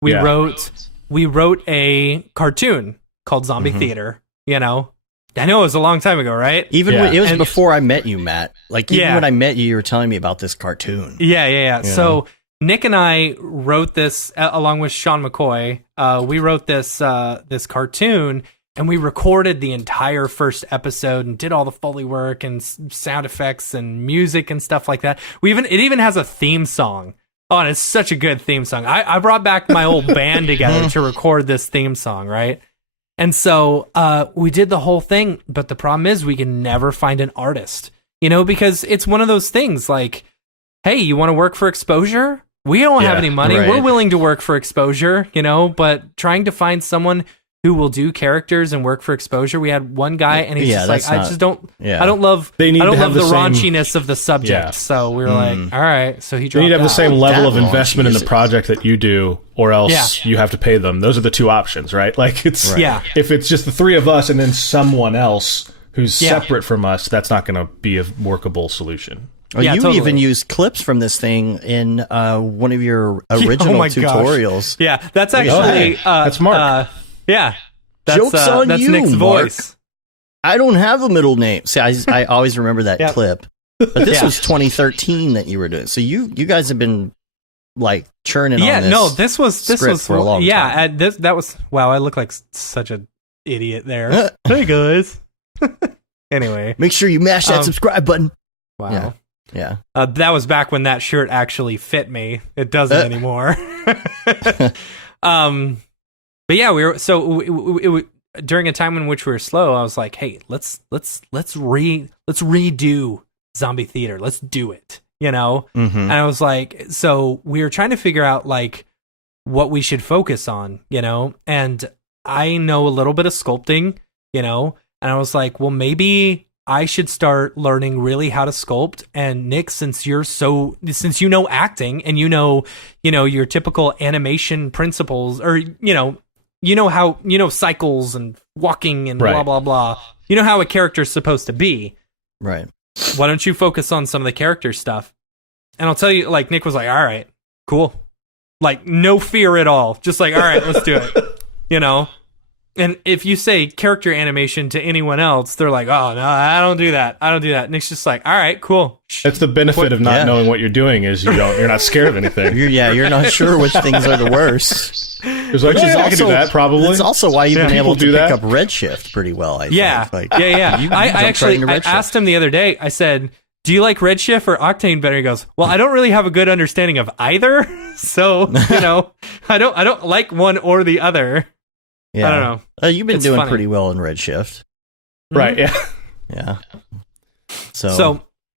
We wrote a cartoon called Zombie Theater, I know it was a long time ago, right? It was before I met you, Matt. Like, even when I met you, you were telling me about this cartoon. Yeah. So Nick and I wrote this along with Sean McCoy. We wrote this cartoon, and we recorded the entire first episode and did all the Foley work and sound effects and music and stuff like that. It even has a theme song. Oh, and it's such a good theme song. I brought back my whole band together to record this theme song, right? And so we did the whole thing, but the problem is we can never find an artist, because it's one of those things like, hey, you want to work for exposure? We don't have any money. Right. We're willing to work for exposure, but trying to find someone who will do characters and work for exposure. We had one guy, and he's just like, I don't love the raunchiness of the subject. Yeah. So we were like, all right. So he dropped. They need to have the same level of investment in the project that you do, or else you have to pay them. Those are the two options, right? Like it's if it's just the three of us and then someone else who's separate from us, that's not going to be a workable solution. Well, you even used clips from this thing in one of your original tutorials. Gosh. Yeah, that's actually that's Mark. Yeah, Joke's on that's you, Nick's Mark. voice. I don't have a middle name. See, I always remember that Yep. clip. But this was 2013 that you were doing. So you guys have been like churning on this. This was for a long time. That was wow. I look like such an idiot there. Hey guys. Anyway, make sure you mash that subscribe button. Wow. Yeah. That was back when that shirt actually fit me. It doesn't anymore. But yeah, we during a time in which we were slow. I was like, hey, let's redo zombie theater. Let's do it. You know? Mm-hmm. And I was like, so we were trying to figure out like what we should focus on, you know? And I know a little bit of sculpting, you know? And I was like, well, maybe I should start learning really how to sculpt. And Nick, since you know acting and you know your typical animation principles, or you know how cycles and walking and blah blah blah. You know how a character's supposed to be. Right. Why don't you focus on some of the character stuff? And I'll tell you, like, Nick was like, all right, cool. Like, no fear at all. Just like, all right, let's do it. You know? And if you say character animation to anyone else, they're like, oh, no, I don't do that. Nick's just like, all right, cool. That's the benefit of not knowing what you're doing is you're not scared of anything. You're not sure which things are the worst. It's like, I can do that, probably. That's also why you've been able to do pick that. up Redshift pretty well, I think. Yeah. I asked him the other day, I said, do you like Redshift or Octane better? He goes, well, I don't really have a good understanding of either. So, I don't like one or the other. Yeah. I don't know. You've been It's doing funny. pretty well in Redshift. Right, yeah. Yeah.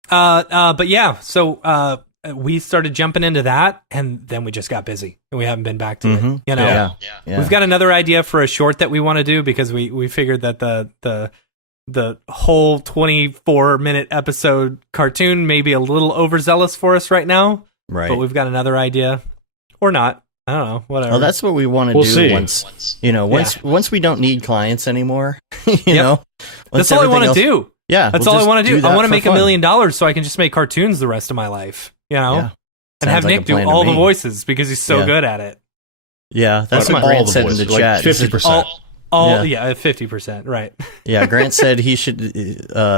But yeah, so we started jumping into that, and then we just got busy, and we haven't been back to it. You know, Yeah. We've got another idea for a short that we want to do because we figured that the whole 24-minute episode cartoon may be a little overzealous for us right now. Right. But we've got another idea, or not. I don't know. Whatever. Well, that's what we want to do see. once we don't need clients anymore. You know, that's all I want to do. Yeah, that's we'll all I just want to do. I want to for make fun. $1 million so I can just make cartoons the rest of my life. You know, Yeah. and Sounds have like Nick a do plan to all the me. voices because he's so Yeah. good at it. Yeah, that's But what all Grant the said in voices, the like chat. He said- 50%. Yeah, 50%. Right. Yeah, Grant said he should.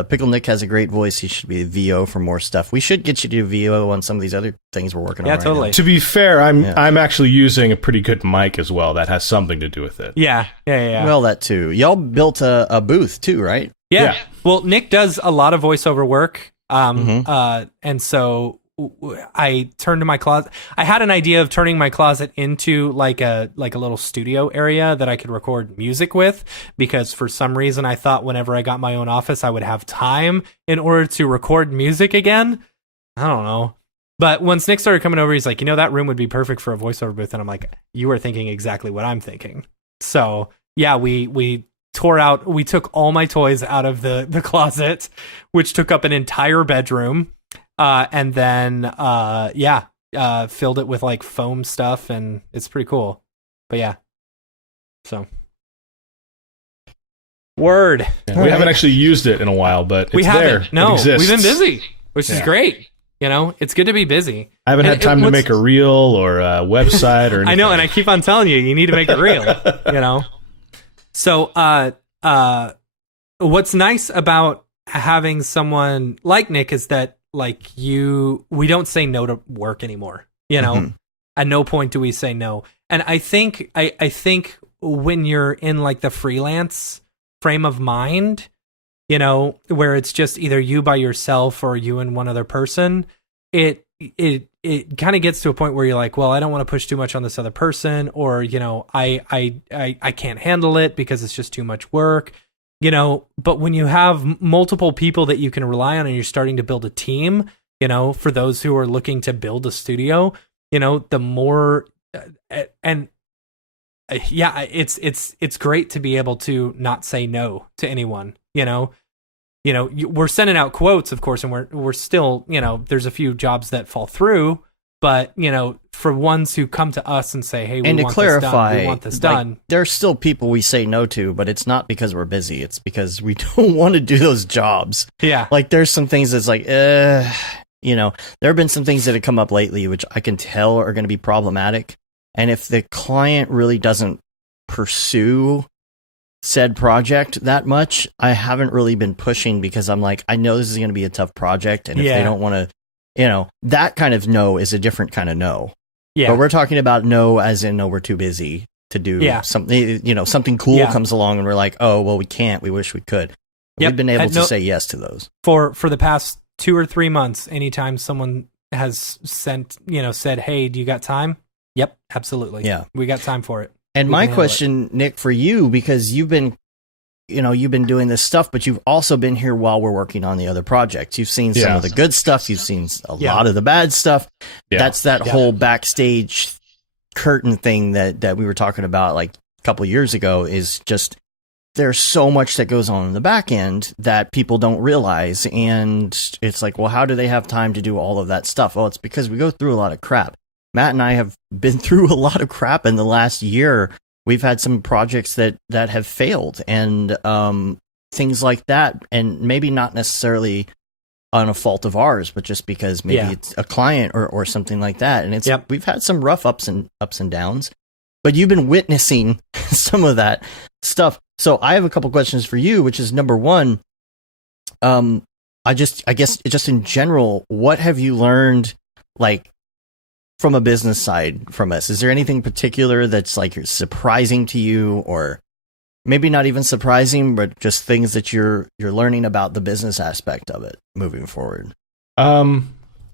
Pickle Nick has a great voice. He should be a VO for more stuff. We should get you to do VO on some of these other things we're working on. Yeah, right totally. To be fair, I'm actually using a pretty good mic as well. That has something to do with it. Yeah. now. Well, that too. Y'all built a booth too, right? Yeah. Yeah. Well, Nick does a lot of voiceover work. Mm-hmm. And so I turned to my closet. I had an idea of turning my closet into like a little studio area that I could record music with, because for some reason I thought whenever I got my own office, I would have time in order to record music again. I don't know. But once Nick started coming over, he's like, that room would be perfect for a voiceover booth. And I'm like, you are thinking exactly what I'm thinking. So yeah, we took all my toys out of the closet, which took up an entire bedroom. And then, filled it with like foam stuff, and it's pretty cool. But yeah, so word. Yeah, we haven't actually used it in a while, but it's We haven't. there. No, it exists. we've been busy, which is Yeah. great. It's good to be busy. I haven't And had time to make a reel or a website or anything. I know, and I keep on telling you need to make it real. So, what's nice about having someone like Nick is that we don't say no to work anymore. Mm-hmm. At no point do we say no. And I think when you're in like the freelance frame of mind, where it's just either you by yourself or you and one other person, it kind of gets to a point where you're like, well, I don't want to push too much on this other person, or I can't handle it because it's just too much work. But when you have multiple people that you can rely on and you're starting to build a team, for those who are looking to build a studio, the more, it's great to be able to not say no to anyone, we're sending out quotes, of course, and we're still, there's a few jobs that fall through, but for ones who come to us and say, hey, we want this done. There's still people we say no to, but it's not because we're busy. It's because we don't want to do those jobs. Yeah. Like there's some things that's like, there have been some things that have come up lately, which I can tell are going to be problematic. And if the client really doesn't pursue said project that much, I haven't really been pushing because I'm like, I know this is going to be a tough project. And if they don't want to, that kind of no is a different kind of no. Yeah. But we're talking about no as in no, we're too busy to do something, something cool comes along and we're like, oh, well, we can't. We wish we could. We've been able to say yes to those. For the past 2 or 3 months, anytime someone has said, hey, do you got time? Yep, absolutely. Yeah. We got time for it. And my question, Nick, for you, because you've been doing this stuff, but you've also been here while we're working on the other projects. You've seen some of the good stuff. You've seen a lot of the bad stuff. Yeah. That's that whole backstage curtain thing that we were talking about like a couple of years ago is just there's so much that goes on in the back end that people don't realize. And it's like, well, how do they have time to do all of that stuff? Well, it's because we go through a lot of crap. Matt and I have been through a lot of crap in the last year. We've had some projects that have failed and things like that. And maybe not necessarily on a fault of ours, but just because maybe it's a client or something like that. And we've had some rough ups and downs, but you've been witnessing some of that stuff. So I have a couple questions for you, which is number one, I guess just in general, what have you learned like from a business side from us? Is there anything particular that's like surprising to you, or maybe not even surprising, but just things that you're learning about the business aspect of it moving forward? I don't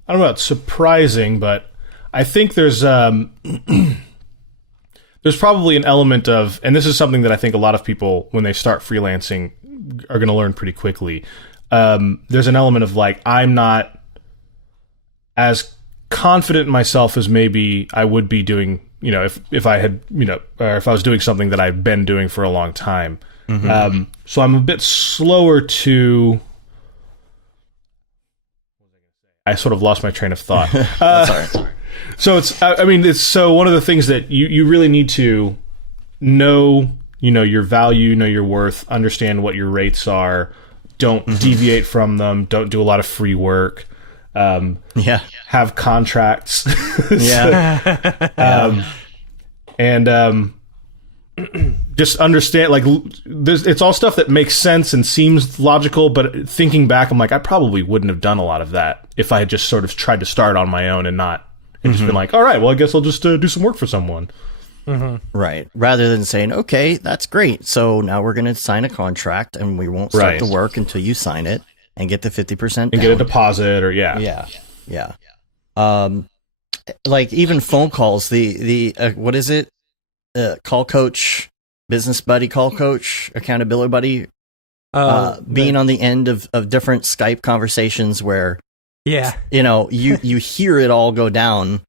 know about surprising, but I think there's probably an element of, and this is something that I think a lot of people when they start freelancing are going to learn pretty quickly. There's an element of like, I'm not as confident in myself as maybe I would be doing, if I had, or if I was doing something that I've been doing for a long time. Mm-hmm. So I'm a bit slower to, I sort of lost my train of thought. That's all right. So it's so one of the things that you really need to know, your value, know your worth, understand what your rates are, don't deviate from them, don't do a lot of free work. Have contracts. And just understand, like, it's all stuff that makes sense and seems logical, but thinking back, I'm like, I probably wouldn't have done a lot of that if I had just sort of tried to start on my own and just been like, all right, well, I guess I'll just do some work for someone. Right. Rather than saying, okay, that's great. So now we're going to sign a contract and we won't start the work until you sign it and get the 50% and get a deposit or Yeah. Like even phone calls, the what is it? Call coach, business buddy, call coach, accountability buddy, being on the end of different Skype conversations where, you hear it all go down,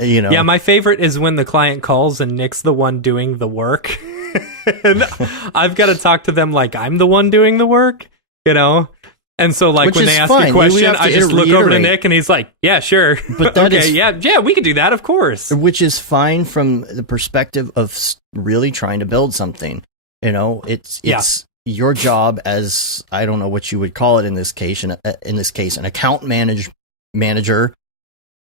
Yeah, my favorite is when the client calls and Nick's the one doing the work. And I've got to talk to them like I'm the one doing the work, And so, like, when they ask a question, I just look over to Nick, and he's like, "Yeah, sure, but that okay, yeah, we could do that, of course." Which is fine from the perspective of really trying to build something. It's your job as, I don't know what you would call it in this case, an account manager,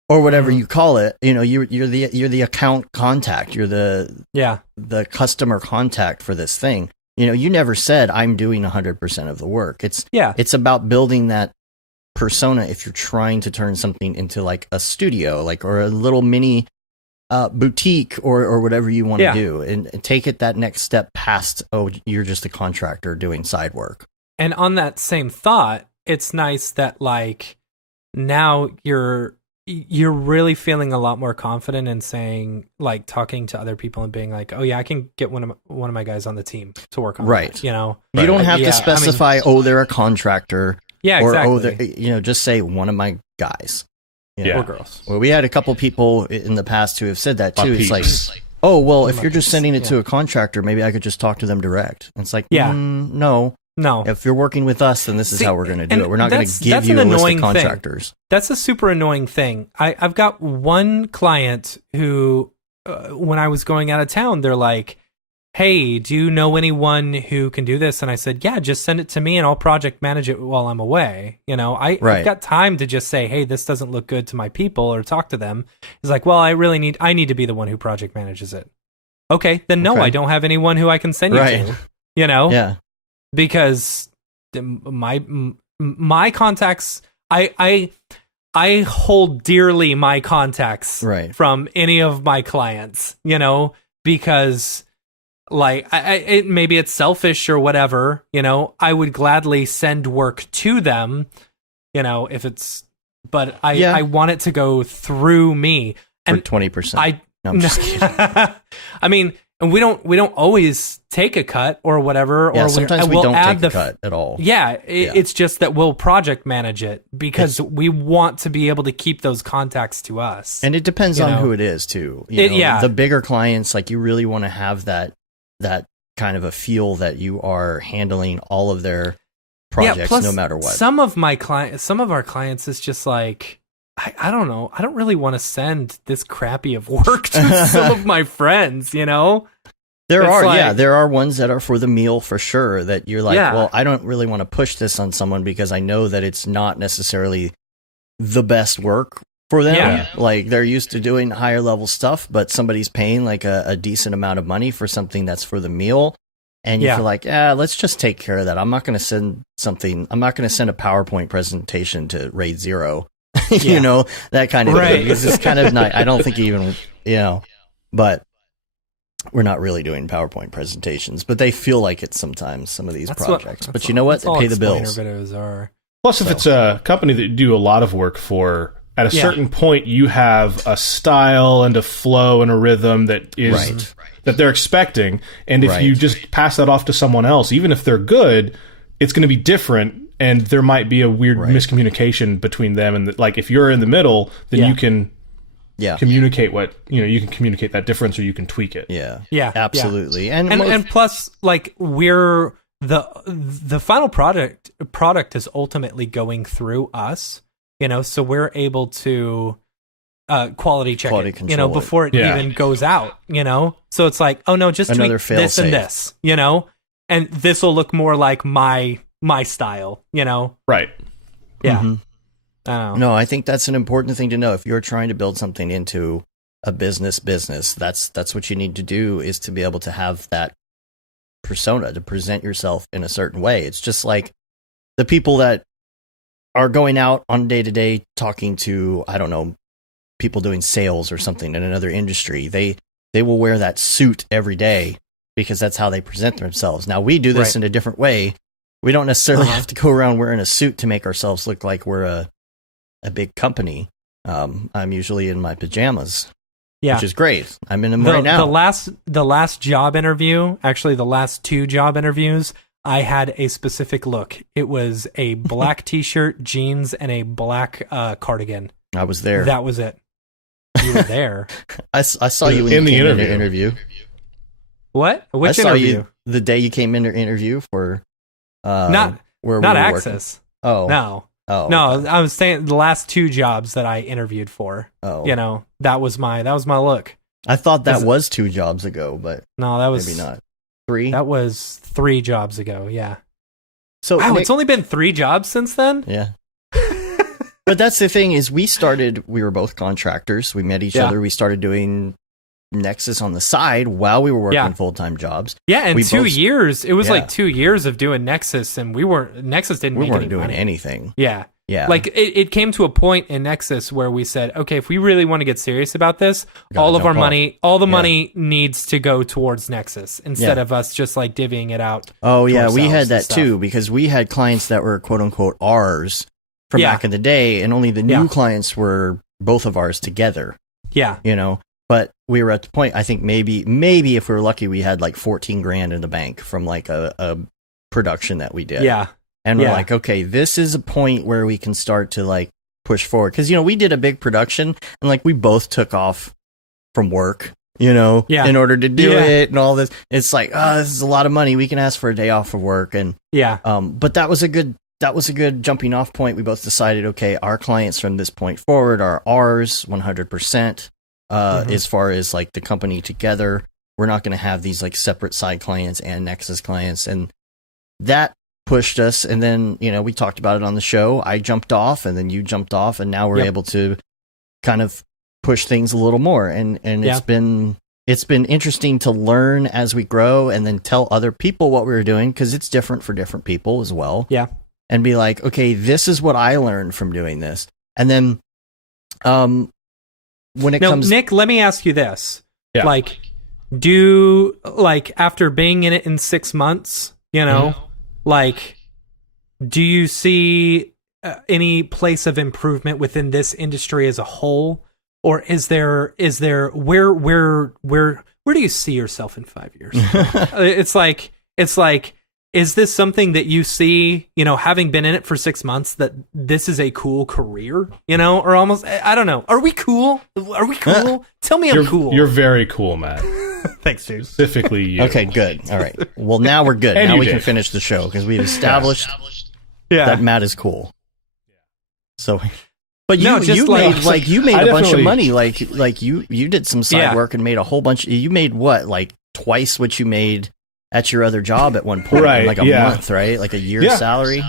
or whatever you call it. You're the account contact. You're the customer contact for this thing. You never said I'm doing 100% of the work. It's about building that persona if you're trying to turn something into like a studio, or a little mini boutique or whatever you want to do, and take it that next step past, you're just a contractor doing side work. And on that same thought, it's nice that like now you're really feeling a lot more confident in saying, like, talking to other people and being like, oh yeah, I can get one of my guys on the team to work on that, You don't have to specify, they're a contractor. Yeah, exactly. Or, just say one of my guys. Or girls. Well, we had a couple people in the past who have said that too. It's like, oh, well, if you're just sending it to a contractor, maybe I could just talk to them direct. And it's like, no. If you're working with us, then this is how we're going to do it. We're not going to give you a list of contractors. Thing. That's a super annoying thing. I've got one client who, when I was going out of town, they're like, hey, do you know anyone who can do this? And I said, yeah, just send it to me and I'll project manage it while I'm away. I've got time to just say, hey, this doesn't look good to my people, or talk to them. He's like, well, I need to be the one who project manages it. Okay, then no, I don't have anyone who I can send you to. Yeah. Because my contacts, I hold dearly my contacts from any of my clients, because like maybe it's selfish or whatever, I would gladly send work to them, if it's, but I want it to go through me. And for 20%. No, I'm just kidding. I mean, and we don't always take a cut or whatever. Yeah, or sometimes we don't take a cut at all. Yeah, it's just that we'll project manage it because we want to be able to keep those contacts to us. And it depends on who it is too. The bigger clients, like you really want to have that kind of a feel that you are handling all of their projects, plus, no matter what. Some of our clients is just like, I don't know. I don't really want to send this crappy of work to some of my friends, There are ones that are for the meal for sure that you're like, well, I don't really want to push this on someone because I know that it's not necessarily the best work for them. Yeah. Like they're used to doing higher level stuff, but somebody's paying like a decent amount of money for something that's for the meal. And you feel like, let's just take care of that. I'm not going to send a PowerPoint presentation to RAID 0. That kind of thing. Because it's kind of not, I don't think even, but we're not really doing PowerPoint presentations, but they feel like it sometimes, some of these projects. But you know what? They pay the bills. Plus, if it's a company that you do a lot of work for, at a certain point, you have a style and a flow and a rhythm that is that they're expecting. And if you just pass that off to someone else, even if they're good, it's going to be different. And there might be a weird miscommunication between them. And like, if you're in the middle, then you can communicate you can communicate that difference, or you can tweak it. Yeah, absolutely. Yeah. And plus, like, we're the final product is ultimately going through us, so we're able to quality check it, before it even goes out, so it's like, oh no, just another tweak this and this, and this will look more like my style, Right. Yeah. Mm-hmm. No, I think that's an important thing to know. If you're trying to build something into a business, that's what you need to do, is to be able to have that persona, to present yourself in a certain way. It's just like the people that are going out on day to day talking to, I don't know, people doing sales or something in another industry. They will wear that suit every day because that's how they present themselves. Now, we do this in a different way. We don't necessarily have to go around wearing a suit to make ourselves look like we're a big company. I'm usually in my pajamas, which is great. I'm in them right now. The last job interview, actually the last 2 job interviews, I had a specific look. It was a black t-shirt, jeans, and a black cardigan. I was there. That was it. You were there. I saw you in the interview. What? Which I saw interview? You the day you came in to interview for not Access. Working. No. Oh, no, okay. I was saying the last 2 jobs that I interviewed for. Oh, that was my look. I thought that was 2 jobs ago, but no, that was maybe not 3. That was 3 jobs ago. Yeah. So wow, it's only been 3 jobs since then. Yeah. But that's the thing, is we were both contractors. We met each other. We started doing Nexus on the side while we were working full-time jobs. Yeah, and 2 years. It was like 2 years of doing Nexus, and Nexus didn't make any money. We weren't doing anything. Yeah. Like it came to a point in Nexus where we said, okay, if we really want to get serious about this, all of our money, money needs to go towards Nexus instead of us just like divvying it out. Oh yeah, we had that too, because we had clients that were quote unquote ours from back in the day, and only the new clients were both of ours together. Yeah. But we were at the point, I think maybe if we were lucky, we had like 14 grand in the bank from like a production that we did. Yeah. And we're like, okay, this is a point where we can start to like push forward. Because, we did a big production, and like we both took off from work, in order to do it and all this. It's like, this is a lot of money. We can ask for a day off of work. And but that was a good jumping off point. We both decided, okay, our clients from this point forward are ours 100%. As far as like the company together, we're not going to have these like separate side clients and Nexus clients, and that pushed us. And then we talked about it on the show. I jumped off, and then you jumped off, and now we're able to kind of push things a little more. And it's been it's been interesting to learn as we grow and then tell other people what we were doing because it's different for different people as well. Yeah. And be like, okay, this is what I learned from doing this. And then when it comes... Nick, let me ask you this. Yeah. Like, after being in it in 6 months, you know, like, do you see any place of improvement within this industry as a whole? Or is there where do you see yourself in 5 years? It's like, is this something that you see, you know, having been in it for 6 months, that this is a cool career, you know, or almost, I don't know. Are we cool? Tell me I'm cool. You're very cool, Matt. Thanks, dude. Specifically you. Okay, good. All right. Well, now we're good. And now you we did. can finish the show because we've established that Matt is cool. So, but you made a bunch of money. Like you did some side work and made a whole bunch. You made what, like twice what you made at your other job at one point, right? Like a month, right? Like a year's salary.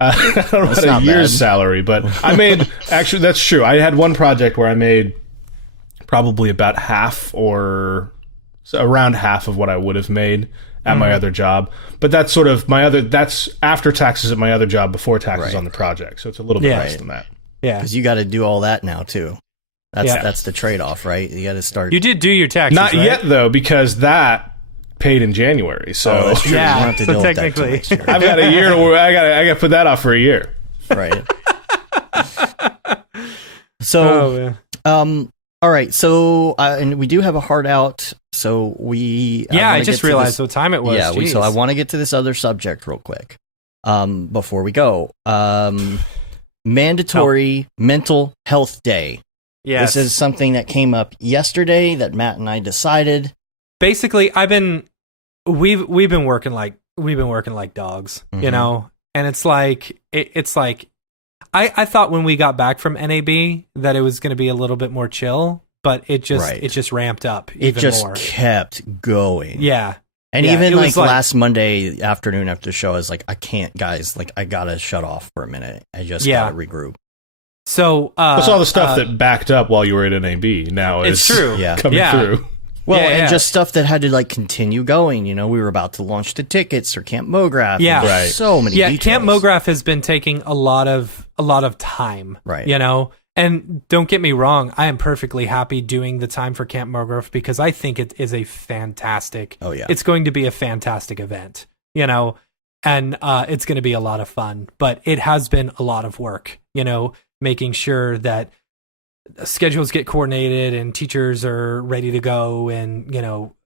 I don't know about a year's salary, but I made, actually, that's true. I had one project where I made probably about half or around half of what I would have made at my other job. But that's sort of that's after taxes at my other job, before taxes on the project. So it's a little bit less than that. Yeah. Because you got to do all that now too. That's the trade-off, right? You got to start. You did do your taxes, Not right? yet, though, because that paid in January. So that's true. Yeah, you don't have to so deal with that technically. till next year. I've got a year. I got to put that off for a year. Right. So, all right. So, and we do have a hard out. So I just realized what time it was. Yeah. So I want to get to this other subject real quick. Before we go, mandatory mental health day. Yes. This is something that came up yesterday that Matt and I decided. Basically, we've been working like dogs, you know, and it's like I thought when we got back from NAB that it was going to be a little bit more chill, but it just ramped up. It just more. Kept going. Yeah. And even like last Monday afternoon after the show, I was like, I can't, guys. Like, I gotta shut off for a minute. I just gotta regroup. So that's all the stuff that backed up while you were at NAB. Now it's true. Coming through. Well, and just stuff that had to like continue going. You know, we were about to launch the tickets for Camp Mograph. Yeah, right. So many. Yeah, details. Camp Mograph has been taking a lot of time. Right. You know, and don't get me wrong, I am perfectly happy doing the time for Camp Mograph because I think it is a fantastic. Oh yeah. It's going to be a fantastic event. You know, and it's going to be a lot of fun. But it has been a lot of work. You know, making sure that schedules get coordinated and teachers are ready to go, and you know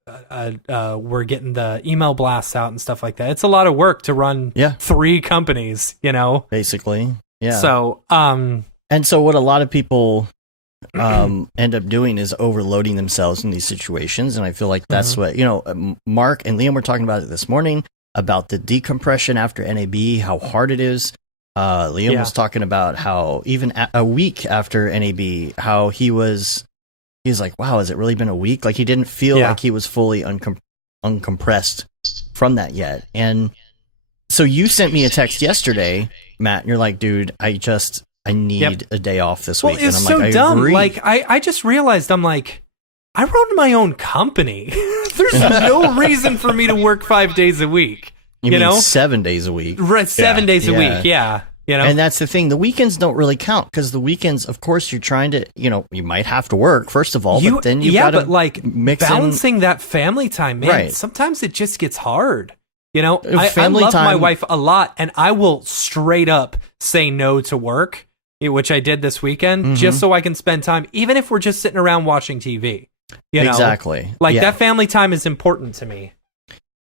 we're getting the email blasts out and stuff like that. It's a lot of work to run 3 companies, you know, basically. Yeah. So and so what a lot of people end up doing is overloading themselves in these situations, and I feel like that's what, you know, Mark and Liam were talking about it this morning about the decompression after NAB, how hard it is. Liam was talking about how even a week after NAB, how he's like, wow, has it really been a week? Like he didn't feel like he was fully uncompressed from that yet. And so you sent me a text yesterday, Matt, and you're like, dude, I need a day off this week. Well, it's and so like, dumb. agree. Like I just realized, I'm like, I run my own company. There's no reason for me to work 5 days a week. You mean know, 7 days a week? Right, 7 days a week. Yeah. You know? And that's the thing. The weekends don't really count because the weekends, of course, you're trying to, you know, you might have to work first of all, but then you've got to like mix balancing that family time, man. Right. Sometimes it just gets hard. You know, I love time, my wife a lot, and I will straight up say no to work, which I did this weekend, just so I can spend time, even if we're just sitting around watching TV. You know? Exactly. Like that family time is important to me.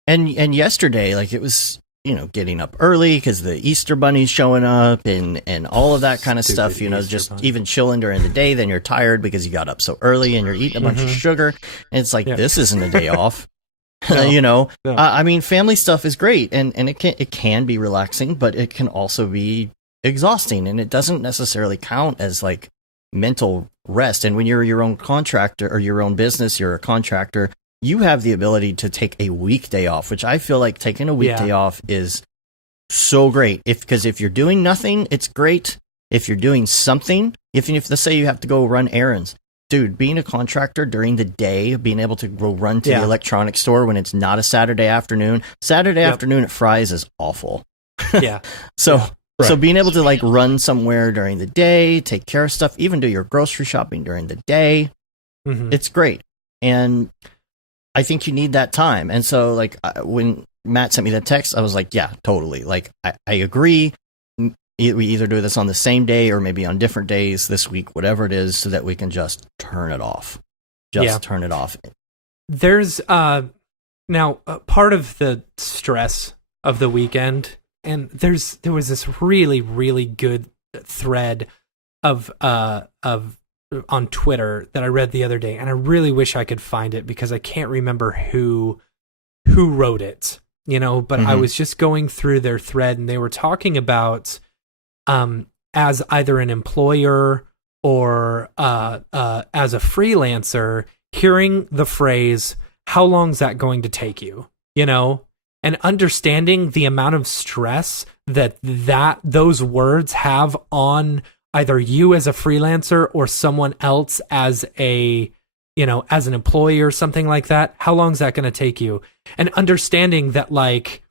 And yesterday, like it was, you know, getting up early because the Easter Bunny's showing up and all of that kind of stuff, you know, Easter just bunny. even chilling during the day. Then you're tired because you got up so early and you're eating a bunch of sugar. And it's like, this isn't a day off. You know, I mean, family stuff is great and it can be relaxing, but it can also be exhausting, and it doesn't necessarily count as like mental rest. And when you're your own contractor or your own business, you're a contractor, you have the ability to take a weekday off, which I feel like taking a weekday off is so great. Because if you're doing nothing, it's great. If you're doing something, if let's say you have to go run errands, dude, being a contractor during the day, being able to go run to the electronics store when it's not a Saturday afternoon. Saturday afternoon at Fry's is awful. Yeah. So being able to like run somewhere during the day, take care of stuff, even do your grocery shopping during the day, it's great. And I think you need that time. And so like when Matt sent me that text, I was like, yeah, totally. Like I agree. We either do this on the same day or maybe on different days this week, whatever it is, so that we can just turn it off. Turn it off. There's now part of the stress of the weekend, and there was this really, really good thread of on Twitter that I read the other day, and I really wish I could find it because I can't remember who wrote it, but I was just going through their thread and they were talking about as either an employer or as a freelancer, hearing the phrase, how long's that going to take you? And understanding the amount of stress that those words have on either you as a freelancer or someone else as as an employee or something like that. How long is that going to take you? And understanding that like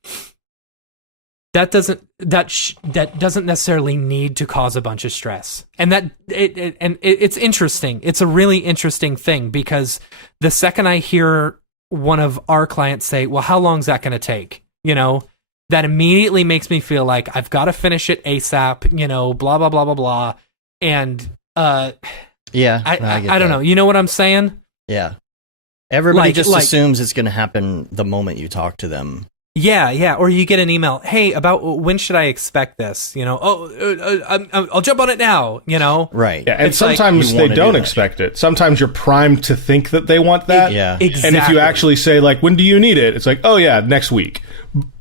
that doesn't necessarily need to cause a bunch of stress. And that it's interesting. It's a really interesting thing because the second I hear one of our clients say, well, how long is that going to take? That immediately makes me feel like I've got to finish it ASAP, blah, blah, blah, blah, blah. And, I don't know. You know what I'm saying? Yeah. Everybody just assumes it's going to happen the moment you talk to them. Yeah. Or you get an email, hey, about when should I expect this? I'll jump on it now, Right. Yeah, and sometimes they don't expect it. Sometimes you're primed to think that they want that. Yeah. Exactly. And if you actually say, like, when do you need it? It's like, oh, yeah, next week.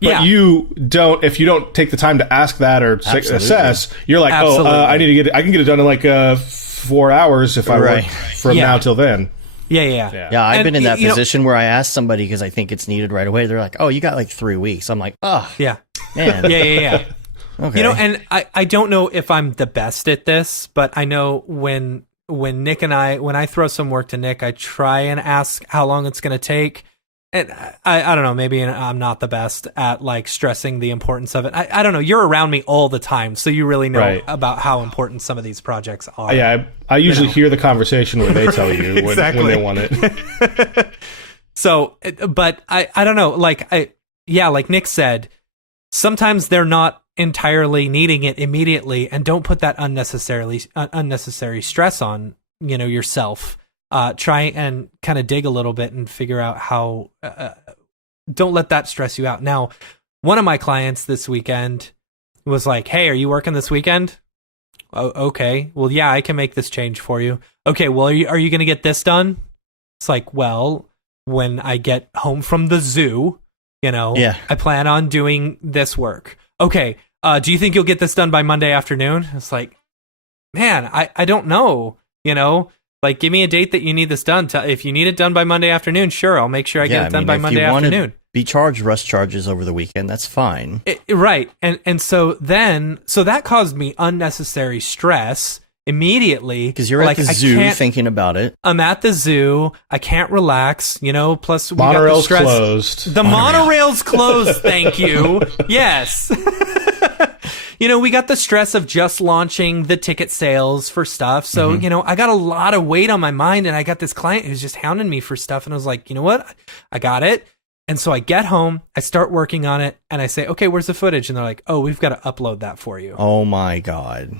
But you don't, if you don't take the time to ask that or assess, you're like, I can get it done in like 4 hours if I work from now till then. Yeah. I've been in that position where I asked somebody because I think it's needed right away. They're like, "Oh, you got like 3 weeks." I'm like, "Oh, yeah, man, yeah." Okay, and I don't know if I'm the best at this, but I know when Nick and when I throw some work to Nick, I try and ask how long it's going to take. And I don't know, maybe I'm not the best at like stressing the importance of it. I don't know. You're around me all the time, so you really know about how important some of these projects are. Yeah, I usually hear the conversation where they tell you when they want it. So, but I don't know. Like like Nick said, sometimes they're not entirely needing it immediately, and don't put that unnecessary stress on yourself. Try and kind of dig a little bit and figure out how, don't let that stress you out. Now, one of my clients this weekend was like, hey, are you working this weekend? Oh, okay. Well, yeah, I can make this change for you. Okay. Well, are you going to get this done? It's like, well, when I get home from the zoo, I plan on doing this work. Okay. Do you think you'll get this done by Monday afternoon? It's like, man, I don't know, Like, give me a date that you need this done. If you need it done by Monday afternoon, sure, I'll make sure I get it done by Monday afternoon. Be charged rush charges over the weekend. That's fine. Right. And so that caused me unnecessary stress immediately. Because you're at the zoo thinking about it. I'm at the zoo. I can't relax, plus we Monorail's got the stress. Closed. The monorail's closed, thank you. Yes. We got the stress of just launching the ticket sales for stuff. So, I got a lot of weight on my mind, and I got this client who's just hounding me for stuff. And I was like, you know what? I got it. And so I get home, I start working on it, and I say, okay, where's the footage? And they're like, oh, we've got to upload that for you. Oh my God.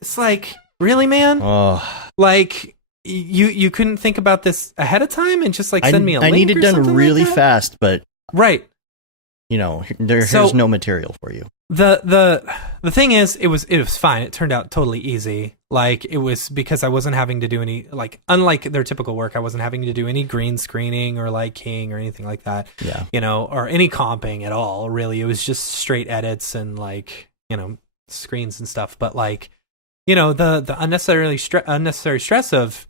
It's like, really, man? Oh. Like, you couldn't think about this ahead of time and just like send me a link? I need it done really fast, but right. Here's no material for you. The thing is, it was fine. It turned out totally easy. Like, it was because I wasn't having to do any, like, unlike their typical work, I wasn't having to do any green screening or like keying or anything like that. Yeah. Or any comping at all, really. It was just straight edits and like, screens and stuff. But like, the unnecessary stress of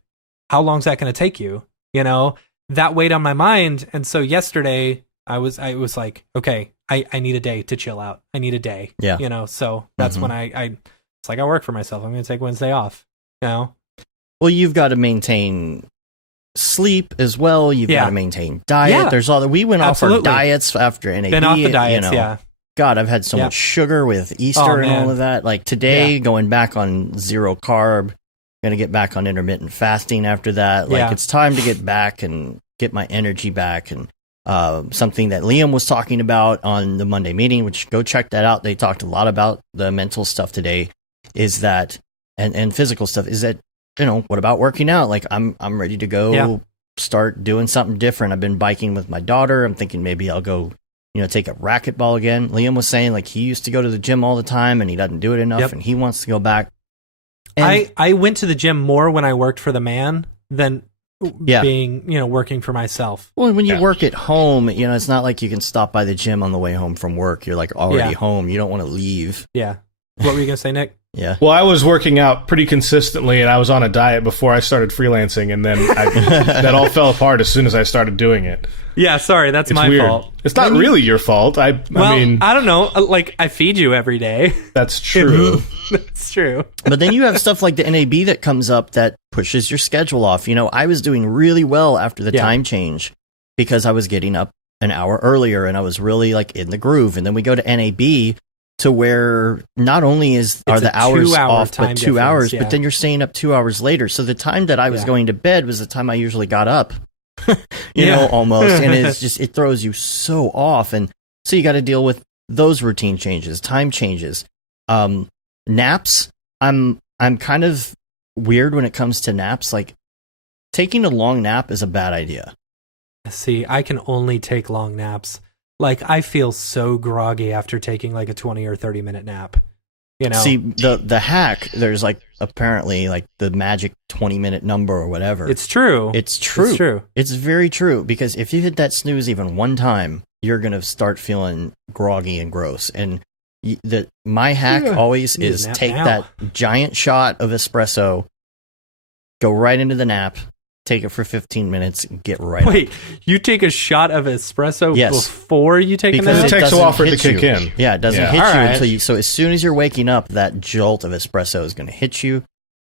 how long's that going to take you, that weighed on my mind. And so yesterday I was like, okay, I need a day to chill out. I need a day. Yeah. So that's when it's like, I work for myself. I'm going to take Wednesday off, Well, you've got to maintain sleep as well. You've got to maintain diet. Yeah. There's all that. We went off our diets after NAB. Been off the diets, God, I've had so much sugar with Easter and all of that. Like today, going back on zero carb, going to get back on intermittent fasting after that. Like it's time to get back and get my energy back. And something that Liam was talking about on the Monday meeting, which go check that out. They talked a lot about the mental stuff today, is that, and physical stuff, is that, what about working out? Like I'm ready to go start doing something different. I've been biking with my daughter. I'm thinking maybe I'll go take up racquetball again. Liam was saying like he used to go to the gym all the time and he doesn't do it enough and he wants to go back. And I went to the gym more when I worked for the man than being, working for myself. Well, when you work at home, it's not like you can stop by the gym on the way home from work. You're like already home. You don't want to leave. Yeah. What were you going to say, Nick? Yeah. Well, I was working out pretty consistently, and I was on a diet before I started freelancing, and then that all fell apart as soon as I started doing it. Yeah, sorry, that's my fault. It's not really your fault. I mean, I don't know. Like, I feed you every day. That's true. That's true. But then you have stuff like the NAB that comes up that pushes your schedule off. I was doing really well after the time change because I was getting up an hour earlier, and I was really like in the groove. And then we go to NAB, to where not only are the hours off, but 2 hours, but then you're staying up 2 hours later. So the time that I was going to bed was the time I usually got up, almost. And it throws you so off. And so you got to deal with those routine changes, time changes. Naps, I'm kind of weird when it comes to naps. Like taking a long nap is a bad idea. See, I can only take long naps. Like, I feel so groggy after taking like a 20 or 30-minute nap. See, the hack, there's like apparently like the magic 20-minute number or whatever. It's true. It's true. It's very true, because if you hit that snooze even one time, you're going to start feeling groggy and gross. And my hack always is take that giant shot of espresso, go right into the nap, take it for 15 minutes, and get right Wait, you take a shot of espresso before you take a nap? Because it takes a while for it to kick in. Yeah, it doesn't hit you until you... So as soon as you're waking up, that jolt of espresso is going to hit you.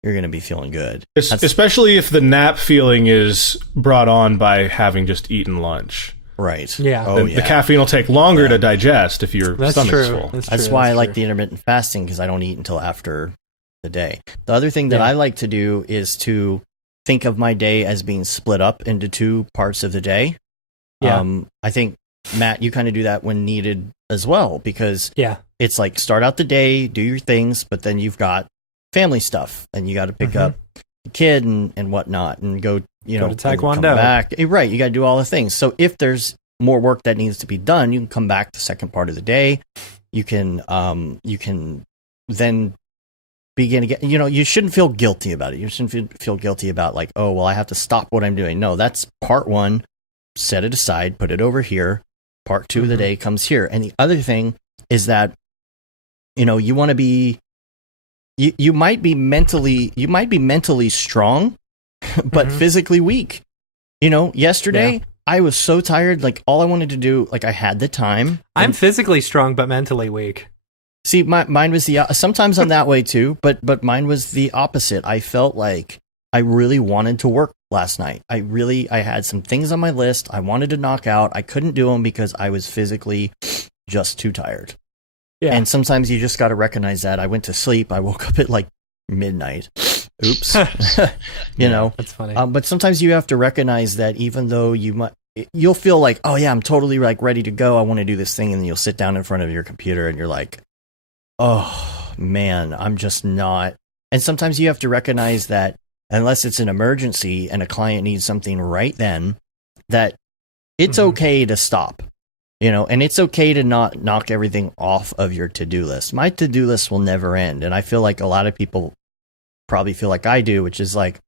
You're going to be feeling good. Especially if the nap feeling is brought on by having just eaten lunch. Right. Yeah. The caffeine will take longer to digest if your stomach's full. That's why I like the intermittent fasting, because I don't eat until after the day. The other thing that I like to do is to think of my day as being split up into two parts of the day. Yeah. I think, Matt, you kind of do that when needed as well, because it's like start out the day, do your things, but then you've got family stuff and you got to pick up the kid and whatnot and go to Taekwondo. Come back. Right. You got to do all the things. So if there's more work that needs to be done, you can come back the second part of the day. You can then begin again. You shouldn't feel guilty about it. You shouldn't feel guilty about like, oh, well, I have to stop what I'm doing. No, that's part one. Set it aside, put it over here. Part two of the day comes here. And the other thing is that, you want to be, you might be mentally strong, but physically weak. Yesterday I was so tired. Like all I wanted to do, like I had the time. I'm physically strong, but mentally weak. See, mine was sometimes I'm that way too, but mine was the opposite. I felt like I really wanted to work last night. I had some things on my list I wanted to knock out. I couldn't do them because I was physically just too tired. Yeah. And sometimes you just got to recognize that. I went to sleep. I woke up at like midnight. Oops. That's funny. But sometimes you have to recognize that even though you'll feel like, oh yeah, I'm totally like ready to go. I want to do this thing. And then you'll sit down in front of your computer and you're like, oh man, I'm just not. And sometimes you have to recognize that unless it's an emergency and a client needs something right then, that it's okay to stop, and it's okay to not knock everything off of your to-do list. My to-do list will never end. And I feel like a lot of people probably feel like I do, which is like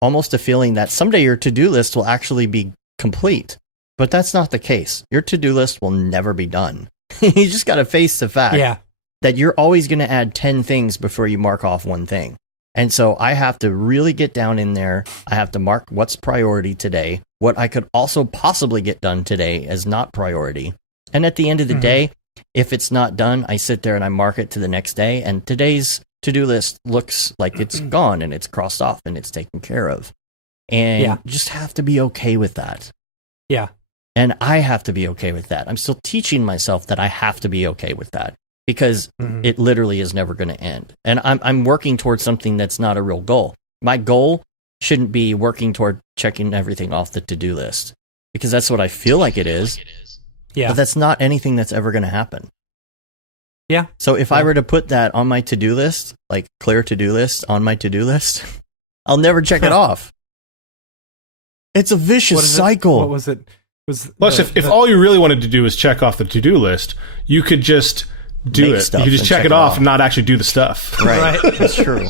almost a feeling that someday your to-do list will actually be complete. But that's not the case. Your to-do list will never be done. You just got to face the fact that you're always going to add 10 things before you mark off one thing. And so I have to really get down in there. I have to mark what's priority today, what I could also possibly get done today as not priority. And at the end of the day, if it's not done, I sit there and I mark it to the next day. And today's to-do list looks like it's gone and it's crossed off and it's taken care of. And you just have to be okay with that. Yeah. And I have to be okay with that. I'm still teaching myself that I have to be okay with that because it literally is never going to end. And I'm working towards something that's not a real goal. My goal shouldn't be working toward checking everything off the to-do list because that's what I feel like it is. Yeah. But that's not anything that's ever going to happen. Yeah. So if I were to put that on my to-do list, like clear to-do list on my to-do list, I'll never check it off. It's a vicious cycle. What was it? Plus, if all you really wanted to do is check off the to-do list, you could just do it. You could just check it off and not actually do the stuff. Right. That's true.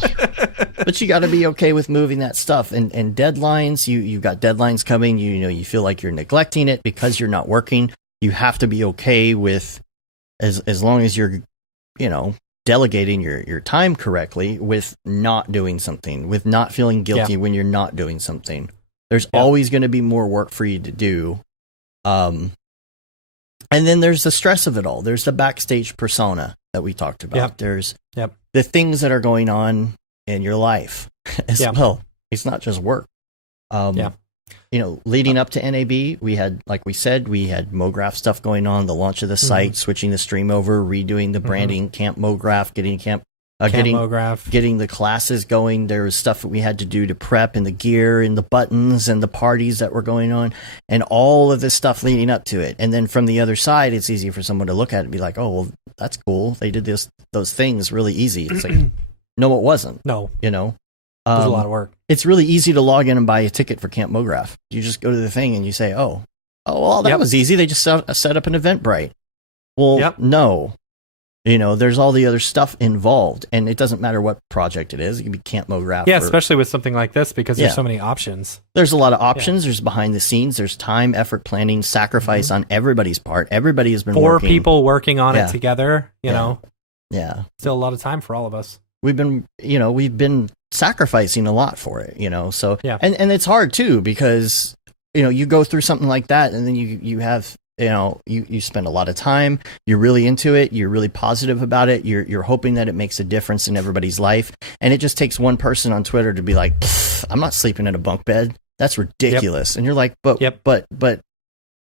But you got to be okay with moving that stuff. And deadlines, you got deadlines coming. You feel like you're neglecting it because you're not working. You have to be okay with, as long as you're, delegating your time correctly, with not doing something, with not feeling guilty when you're not doing something. There's always going to be more work for you to do. And then there's the stress of it all. There's the backstage persona that we talked about. There's the things that are going on in your life as well. It's not just work. Leading up to NAB, we had, like we said, we had Mograph stuff going on, the launch of the site, switching the stream over, redoing the branding, Camp Mograph, getting Mograph, getting the classes going. There was stuff that we had to do to prep, and the gear and the buttons and the parties that were going on, and all of this stuff leading up to it. And then from the other side, it's easy for someone to look at it and be like, "Oh, well, that's cool. They did those things really easy." It's like, no, it wasn't. No, it was a lot of work. It's really easy to log in and buy a ticket for Camp Mograph. You just go to the thing and you say, "Oh, well, that was easy. They just set up an Eventbrite." Well, no. There's all the other stuff involved, and it doesn't matter what project it is. It can be Camp Mograph. Yeah, especially with something like this, because there's so many options. There's a lot of options. There's behind the scenes. There's time, effort, planning, sacrifice on everybody's part. Everybody has been Four people working on it together, Yeah. Still a lot of time for all of us. We've been sacrificing a lot for it, so, and it's hard too, because, you go through something like that, and then you have, you spend a lot of time, you're really into it, you're really positive about it, you're hoping that it makes a difference in everybody's life, and it just takes one person on Twitter to be like, I'm not sleeping in a bunk bed, that's ridiculous. And you're like, but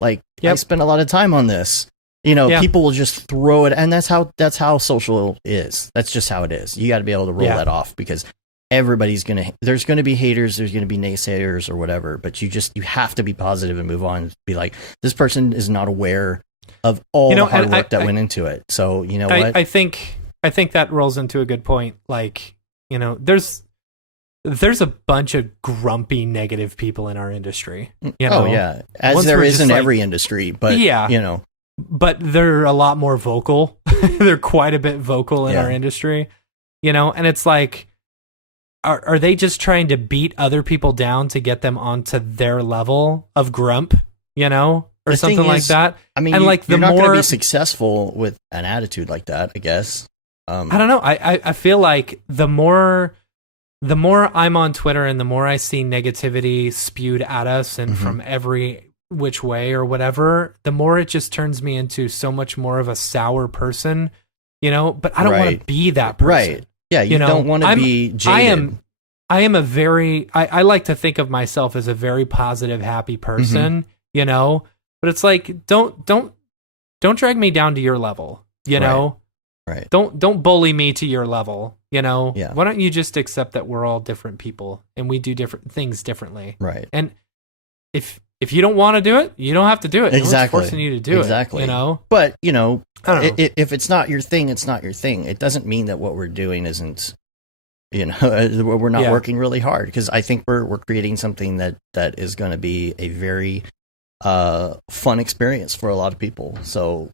I spent a lot of time on this. People will just throw it, and that's how social is. That's just how it is. You got to be able to roll that off, because there's going to be haters, there's going to be naysayers or whatever, but you have to be positive and move on and be like, this person is not aware of all the hard work that went into it. So, what? I think that rolls into a good point. Like, there's a bunch of grumpy, negative people in our industry. Oh yeah. As there is in every industry, but but they're a lot more vocal. They're quite a bit vocal in our industry, and it's like, are they just trying to beat other people down to get them onto their level of grump, or something like that? I mean, and you're not going to be successful with an attitude like that, I guess. I don't know. I feel like the more I'm on Twitter and the more I see negativity spewed at us and from every which way or whatever, the more it just turns me into so much more of a sour person, but I don't want to be that person. Right. Yeah, you don't want to be jaded. I am a very, I like to think of myself as a very positive, happy person, but it's like, don't drag me down to your level, know? Right. Don't bully me to your level, Yeah. Why don't you just accept that we're all different people and we do different things differently? Right. And if you don't want to do it, you don't have to do it. Exactly. No one's forcing you to do it, But, I don't know. if it's not your thing, it's not your thing. It doesn't mean that what we're doing isn't, we're not working really hard, because I think we're creating something that is going to be a very fun experience for a lot of people. So,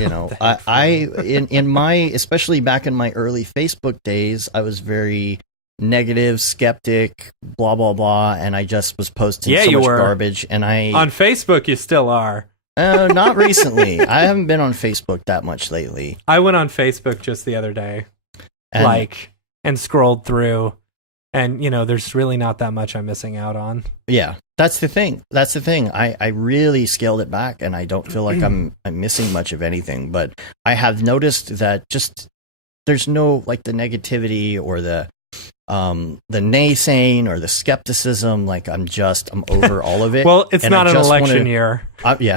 I in my, especially back in my early Facebook days, I was very negative, skeptic, blah blah blah, and I just was posting so much garbage. And on Facebook, you still are. Not recently. I haven't been on Facebook that much lately. I went on Facebook just the other day, and scrolled through, and there's really not that much I'm missing out on. Yeah, that's the thing. I really scaled it back, and I don't feel like I'm missing much of anything. But I have noticed that just there's no like the negativity or the naysaying or the skepticism. Like I'm over all of it. Well, it's not an election year. Yeah.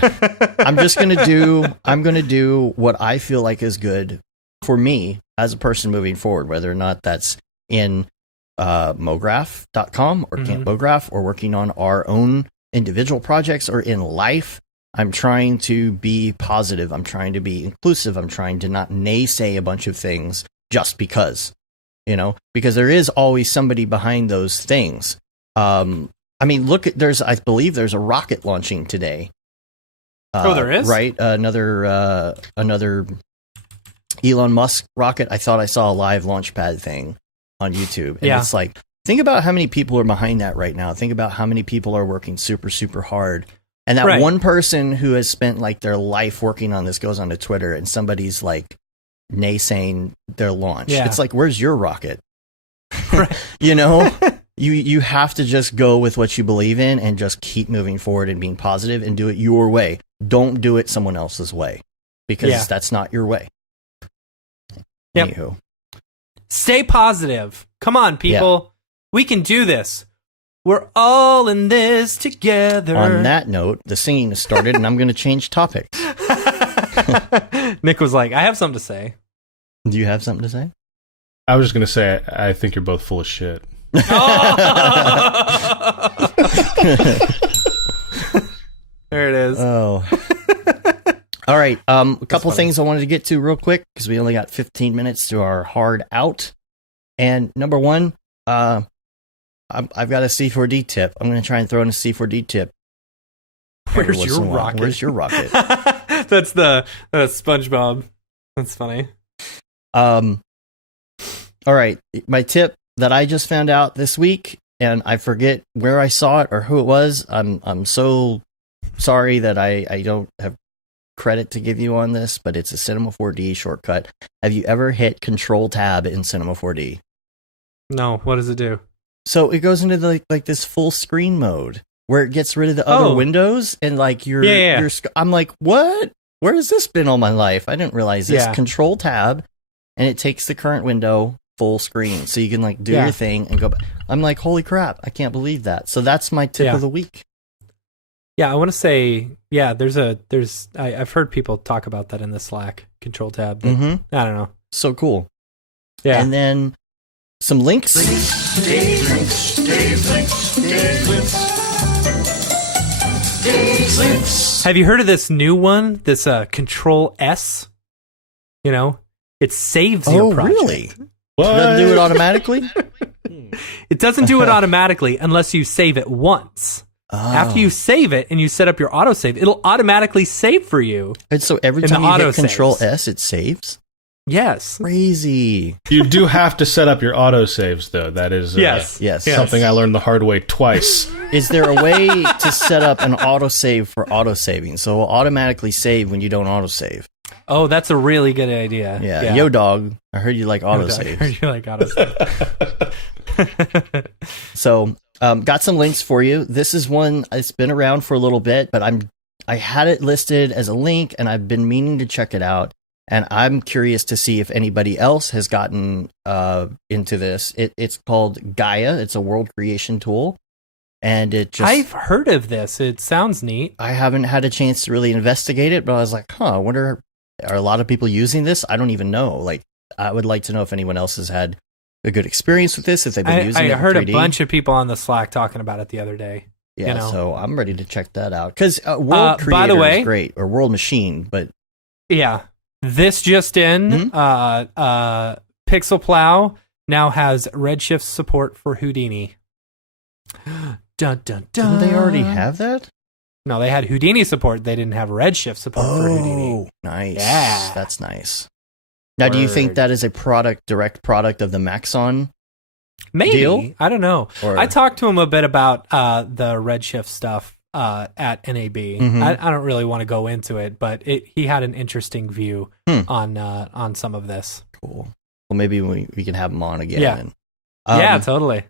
I'm going to do what I feel like is good for me as a person moving forward, whether or not that's in Mograph.com or Camp Mograph or working on our own individual projects or in life. I'm trying to be positive. I'm trying to be inclusive. I'm trying to not naysay a bunch of things just because, because there is always somebody behind those things. I mean, I believe there's a rocket launching today. There is? Right. Another Elon Musk rocket. I thought I saw a live launch pad thing on YouTube. And it's like, think about how many people are behind that right now. Think about how many people are working super, super hard. And that one person who has spent like their life working on this goes onto Twitter and somebody's like naysaying their launch. Yeah. It's like, where's your rocket? You have to just go with what you believe in and just keep moving forward and being positive and do it your way. Don't do it someone else's way because that's not your way. Yep. Anywho. Stay positive. Come on, people. Yeah. We can do this. We're all in this together. On that note, the singing has started, and I'm going to change topics. Nick was like, I have something to say. Do you have something to say? I was just going to say, I think you're both full of shit. There it is. Oh. All right. A couple things I wanted to get to real quick because we only got 15 minutes to our hard out. And number one, I've got a C4D tip. I'm going to try and throw in a C4D tip. Where's your rocket? Where's your rocket? That's SpongeBob. That's funny. All right. My tip that I just found out this week, and I forget where I saw it or who it was. I'm so sorry that I don't have credit to give you on this, but it's a Cinema 4D shortcut. Have you ever hit Control Tab in Cinema 4D? No. What does it do? So it goes into like this full screen mode where it gets rid of the other windows and like your I'm like, what? Where has this been all my life? I didn't realize this. Control Tab, and it takes the current window full screen, so you can like do your thing and go back. I'm like, holy crap! I can't believe that. So that's my tip of the week. Yeah, I want to say, I've heard people talk about that in the Slack Control Tab. But I don't know. So cool. Yeah, and then some links. Have you heard of this new one? This Control S. It saves your project. Oh, really? What? It doesn't do it automatically? It doesn't do it automatically unless you save it once. Oh. After you save it and you set up your autosave, it'll automatically save for you. And so every time you hit Control S, it saves? Yes. Crazy. You do have to set up your autosaves, though. That is yes. something I learned the hard way twice. Is there a way to set up an autosave for autosaving? So it'll automatically save when you don't autosave. Oh, that's a really good idea. Yeah. Yo, dog. I heard you like autosaves. I heard you like autosaves. So, got some links for you. This is one it's been around for a little bit, but I had it listed as a link, and I've been meaning to check it out. And I'm curious to see if anybody else has gotten into this. It's called Gaia. It's a world creation tool. And I've heard of this. It sounds neat. I haven't had a chance to really investigate it, but I was like, I wonder, are a lot of people using this? I don't even know. Like, I would like to know if anyone else has had a good experience with this, if they've been using it. I heard in 3D. A bunch of people on the Slack talking about it the other day. Yeah, so I'm ready to check that out. Because World Creator by the way, is great, or World Machine, but... Yeah. This just in, Pixel Plow now has Redshift support for Houdini. Dun, dun, dun. Didn't they already have that? No, they had Houdini support. They didn't have Redshift support for Houdini. Oh, nice. Yeah. That's nice. Now, do you think that is a direct product of the Maxon Maybe. deal? I don't know. Or... I talked to him a bit about the Redshift stuff at NAB. Mm-hmm. I don't really want to go into it, but he had an interesting view on some of this. Cool. Well, maybe we can have him on again. Yeah, yeah, totally.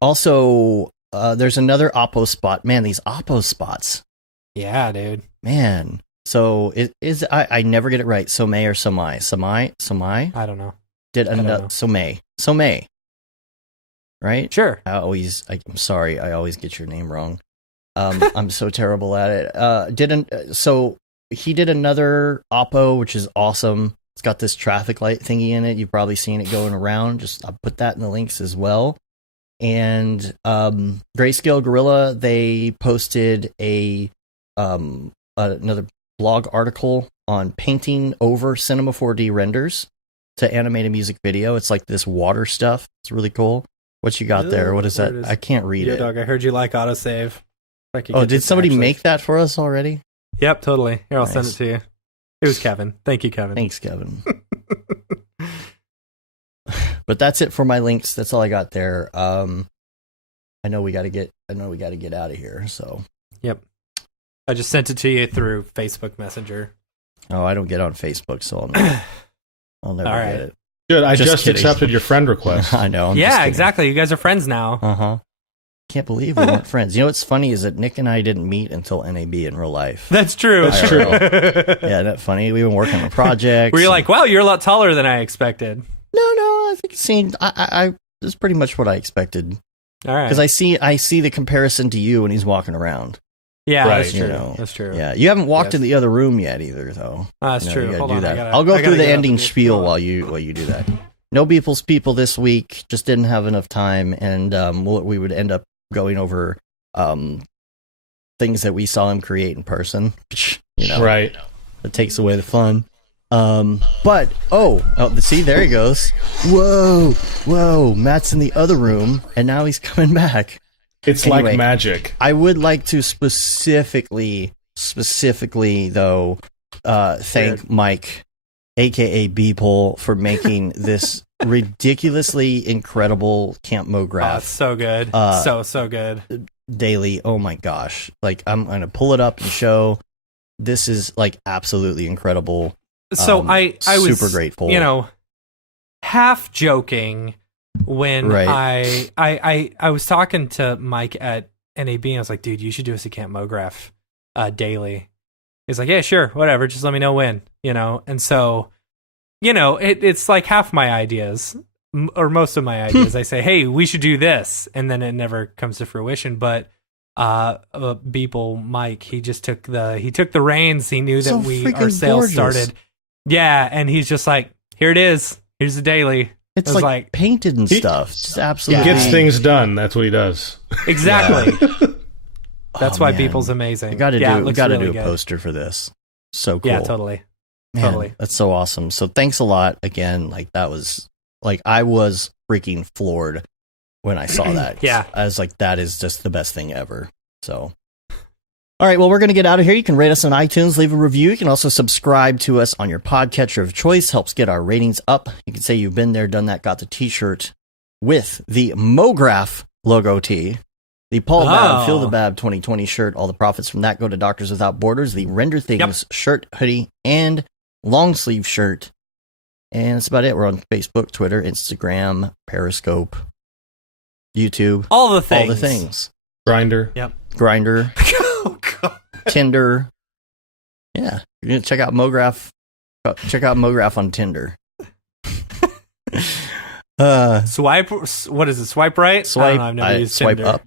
Also, there's another Oppo spot. Man, these Oppo spots. Yeah, dude. Man. So I never get it right. Somei or Somai? Somai? I don't know. did another. So May, right? Sure. I'm sorry, I always get your name wrong. I'm so terrible at it. So he did another Oppo, which is awesome. It's got this traffic light thingy in it. You've probably seen it going around. I'll put that in the links as well. And Grayscale Gorilla, they posted another blog article on painting over Cinema 4D renders to animate a music video. It's like this water stuff. It's really cool. What you got there? What is that? I can't read it. Dog, I heard you like autosave. Did somebody make that for us already? Yep, totally. Here, I'll send it to you. It was Kevin. Thank you, Kevin. Thanks, Kevin. But that's it for my links. That's all I got there. I know we got to get out of here. So. Yep. I just sent it to you through Facebook Messenger. Oh, I don't get on Facebook, so I'll never get it. Good. I just accepted your friend request. I know. Yeah, exactly. You guys are friends now. Uh-huh. Can't believe we weren't friends. You know what's funny is that Nick and I didn't meet until NAB in real life. That's true. That's true. Yeah, isn't that funny? We've been working on projects. Were you like, wow, you're a lot taller than I expected? No, I think it seemed I was pretty much what I expected. All right. Because I see the comparison to you when he's walking around. Yeah, right. That's true. That's true. Yeah, you haven't walked in the other room yet either, though. That's true. Hold on, I'll go through the ending spiel while you do that. No Beeple's People this week. Just didn't have enough time, and we would end up going over things that we saw him create in person. Right. It takes away the fun. But see, there he goes. Whoa! Matt's in the other room, and now he's coming back. It's like magic. I would like to specifically though, thank Mike, aka Beeple, for making this ridiculously incredible Camp Mograph. Oh, so good. So good. Daily. Oh my gosh. Like, I'm going to pull it up and show. This is like absolutely incredible. So I was super grateful. Half joking when I was talking to Mike at NAB, and I was like, dude, you should do us a Camp Mograph daily. He's like, yeah, sure, whatever, just let me know when, and so it's like half my ideas or most of my ideas. I say, hey, we should do this, and then it never comes to fruition. But Beeple Mike, he just took the reins. He knew that our sales started. Yeah, and he's just like, here it is. Here's the daily. It's like painted and stuff. It's absolutely. He gets things done. That's what he does. Exactly. That's why Beeple's amazing. We got to do a poster for this. So cool. Yeah, totally. Man, totally. That's so awesome. So thanks a lot again. Like, that was like, I was freaking floored when I saw that. Yeah. I was like, that is just the best thing ever. So. All right, well, we're going to get out of here. You can rate us on iTunes, leave a review. You can also subscribe to us on your podcatcher of choice. Helps get our ratings up. You can say you've been there, done that, got the t-shirt with the Mograph logo tee. The Paul Bab, Feel the Bab 2020 shirt. All the profits from that go to Doctors Without Borders. The Render Things shirt, hoodie, and long sleeve shirt. And that's about it. We're on Facebook, Twitter, Instagram, Periscope, YouTube. All the things. All the things. Grindr. Yep. Grindr. Oh, God. Tinder. Yeah. You're going to check out Mograph. Check out Mograph on Tinder. Swipe. What is it? Swipe right? Swipe. I've never used swipe Tinder. up.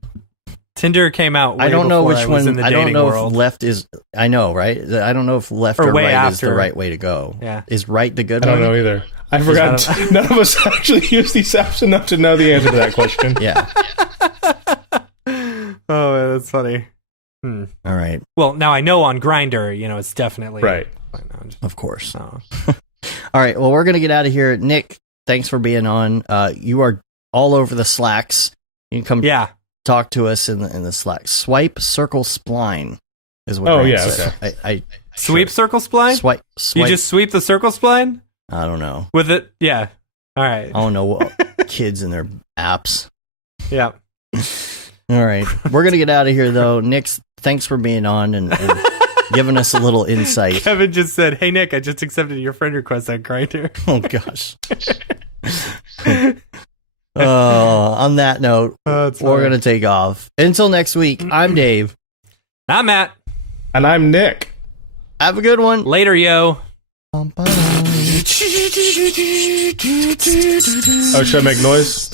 Tinder came out. Way I don't know before which I was one. in the I don't dating know world. if left is. I know, right? I don't know if left or right is the right way to go. Yeah. Is right the good I one? don't know either. I forgot. None of us actually use these apps enough to know the answer to that question. Yeah. Oh, that's funny. All right. Well, now I know on Grindr, it's definitely right. Of course. Oh. All right. Well, we're gonna get out of here. Nick, thanks for being on. You are all over the Slacks. You can come talk to us in the Slack. Swipe circle spline is what. Oh, Grant yeah. said. Okay. I Sweep circle spline. Swipe. You just sweep the circle spline I don't know. with it. Yeah. All right. I don't know what kids and their apps. Yeah. All right. We're gonna get out of here though. Nick, thanks for being on and giving us a little insight. Kevin just said, "Hey Nick, I just accepted your friend request on Grindr." Oh gosh. On that note, we're going to take off. Until next week, I'm Dave. I'm Matt. And I'm Nick. Have a good one. Later, yo. Oh, should I make noise?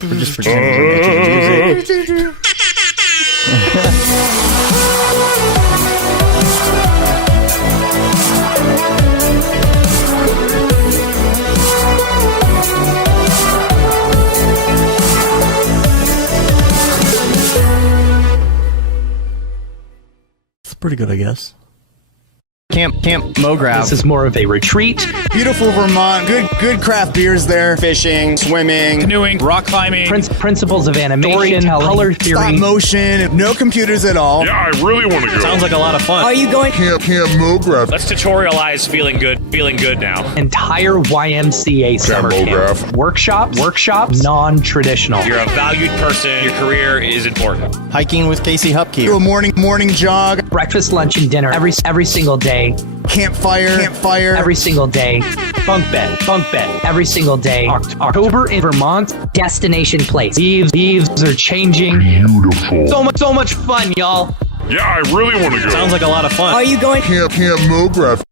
We're just pretending we're making music. It's pretty good, I guess. Camp Mograph. This is more of a retreat. Beautiful Vermont. Good craft beers there. Fishing, swimming, Canoeing, rock climbing. Principles of animation, color stop theory. motion, no computers at all. Yeah, I really want to go. Sounds like a lot of fun. Are you going? Camp Mograph. Let's tutorialize feeling good now. Entire YMCA summer Mograph. camp. Workshops, non-traditional. You're a valued person. Your career is important. Hiking with Casey Hupke. Do a morning jog. Breakfast, lunch, and dinner every single day. Campfire. Every single day. Bunk bed. Every single day. October in Vermont. Destination place. Leaves are changing. Beautiful. So much fun, y'all. Yeah, I really want to go. Sounds like a lot of fun. Are you going? Camp Mograph.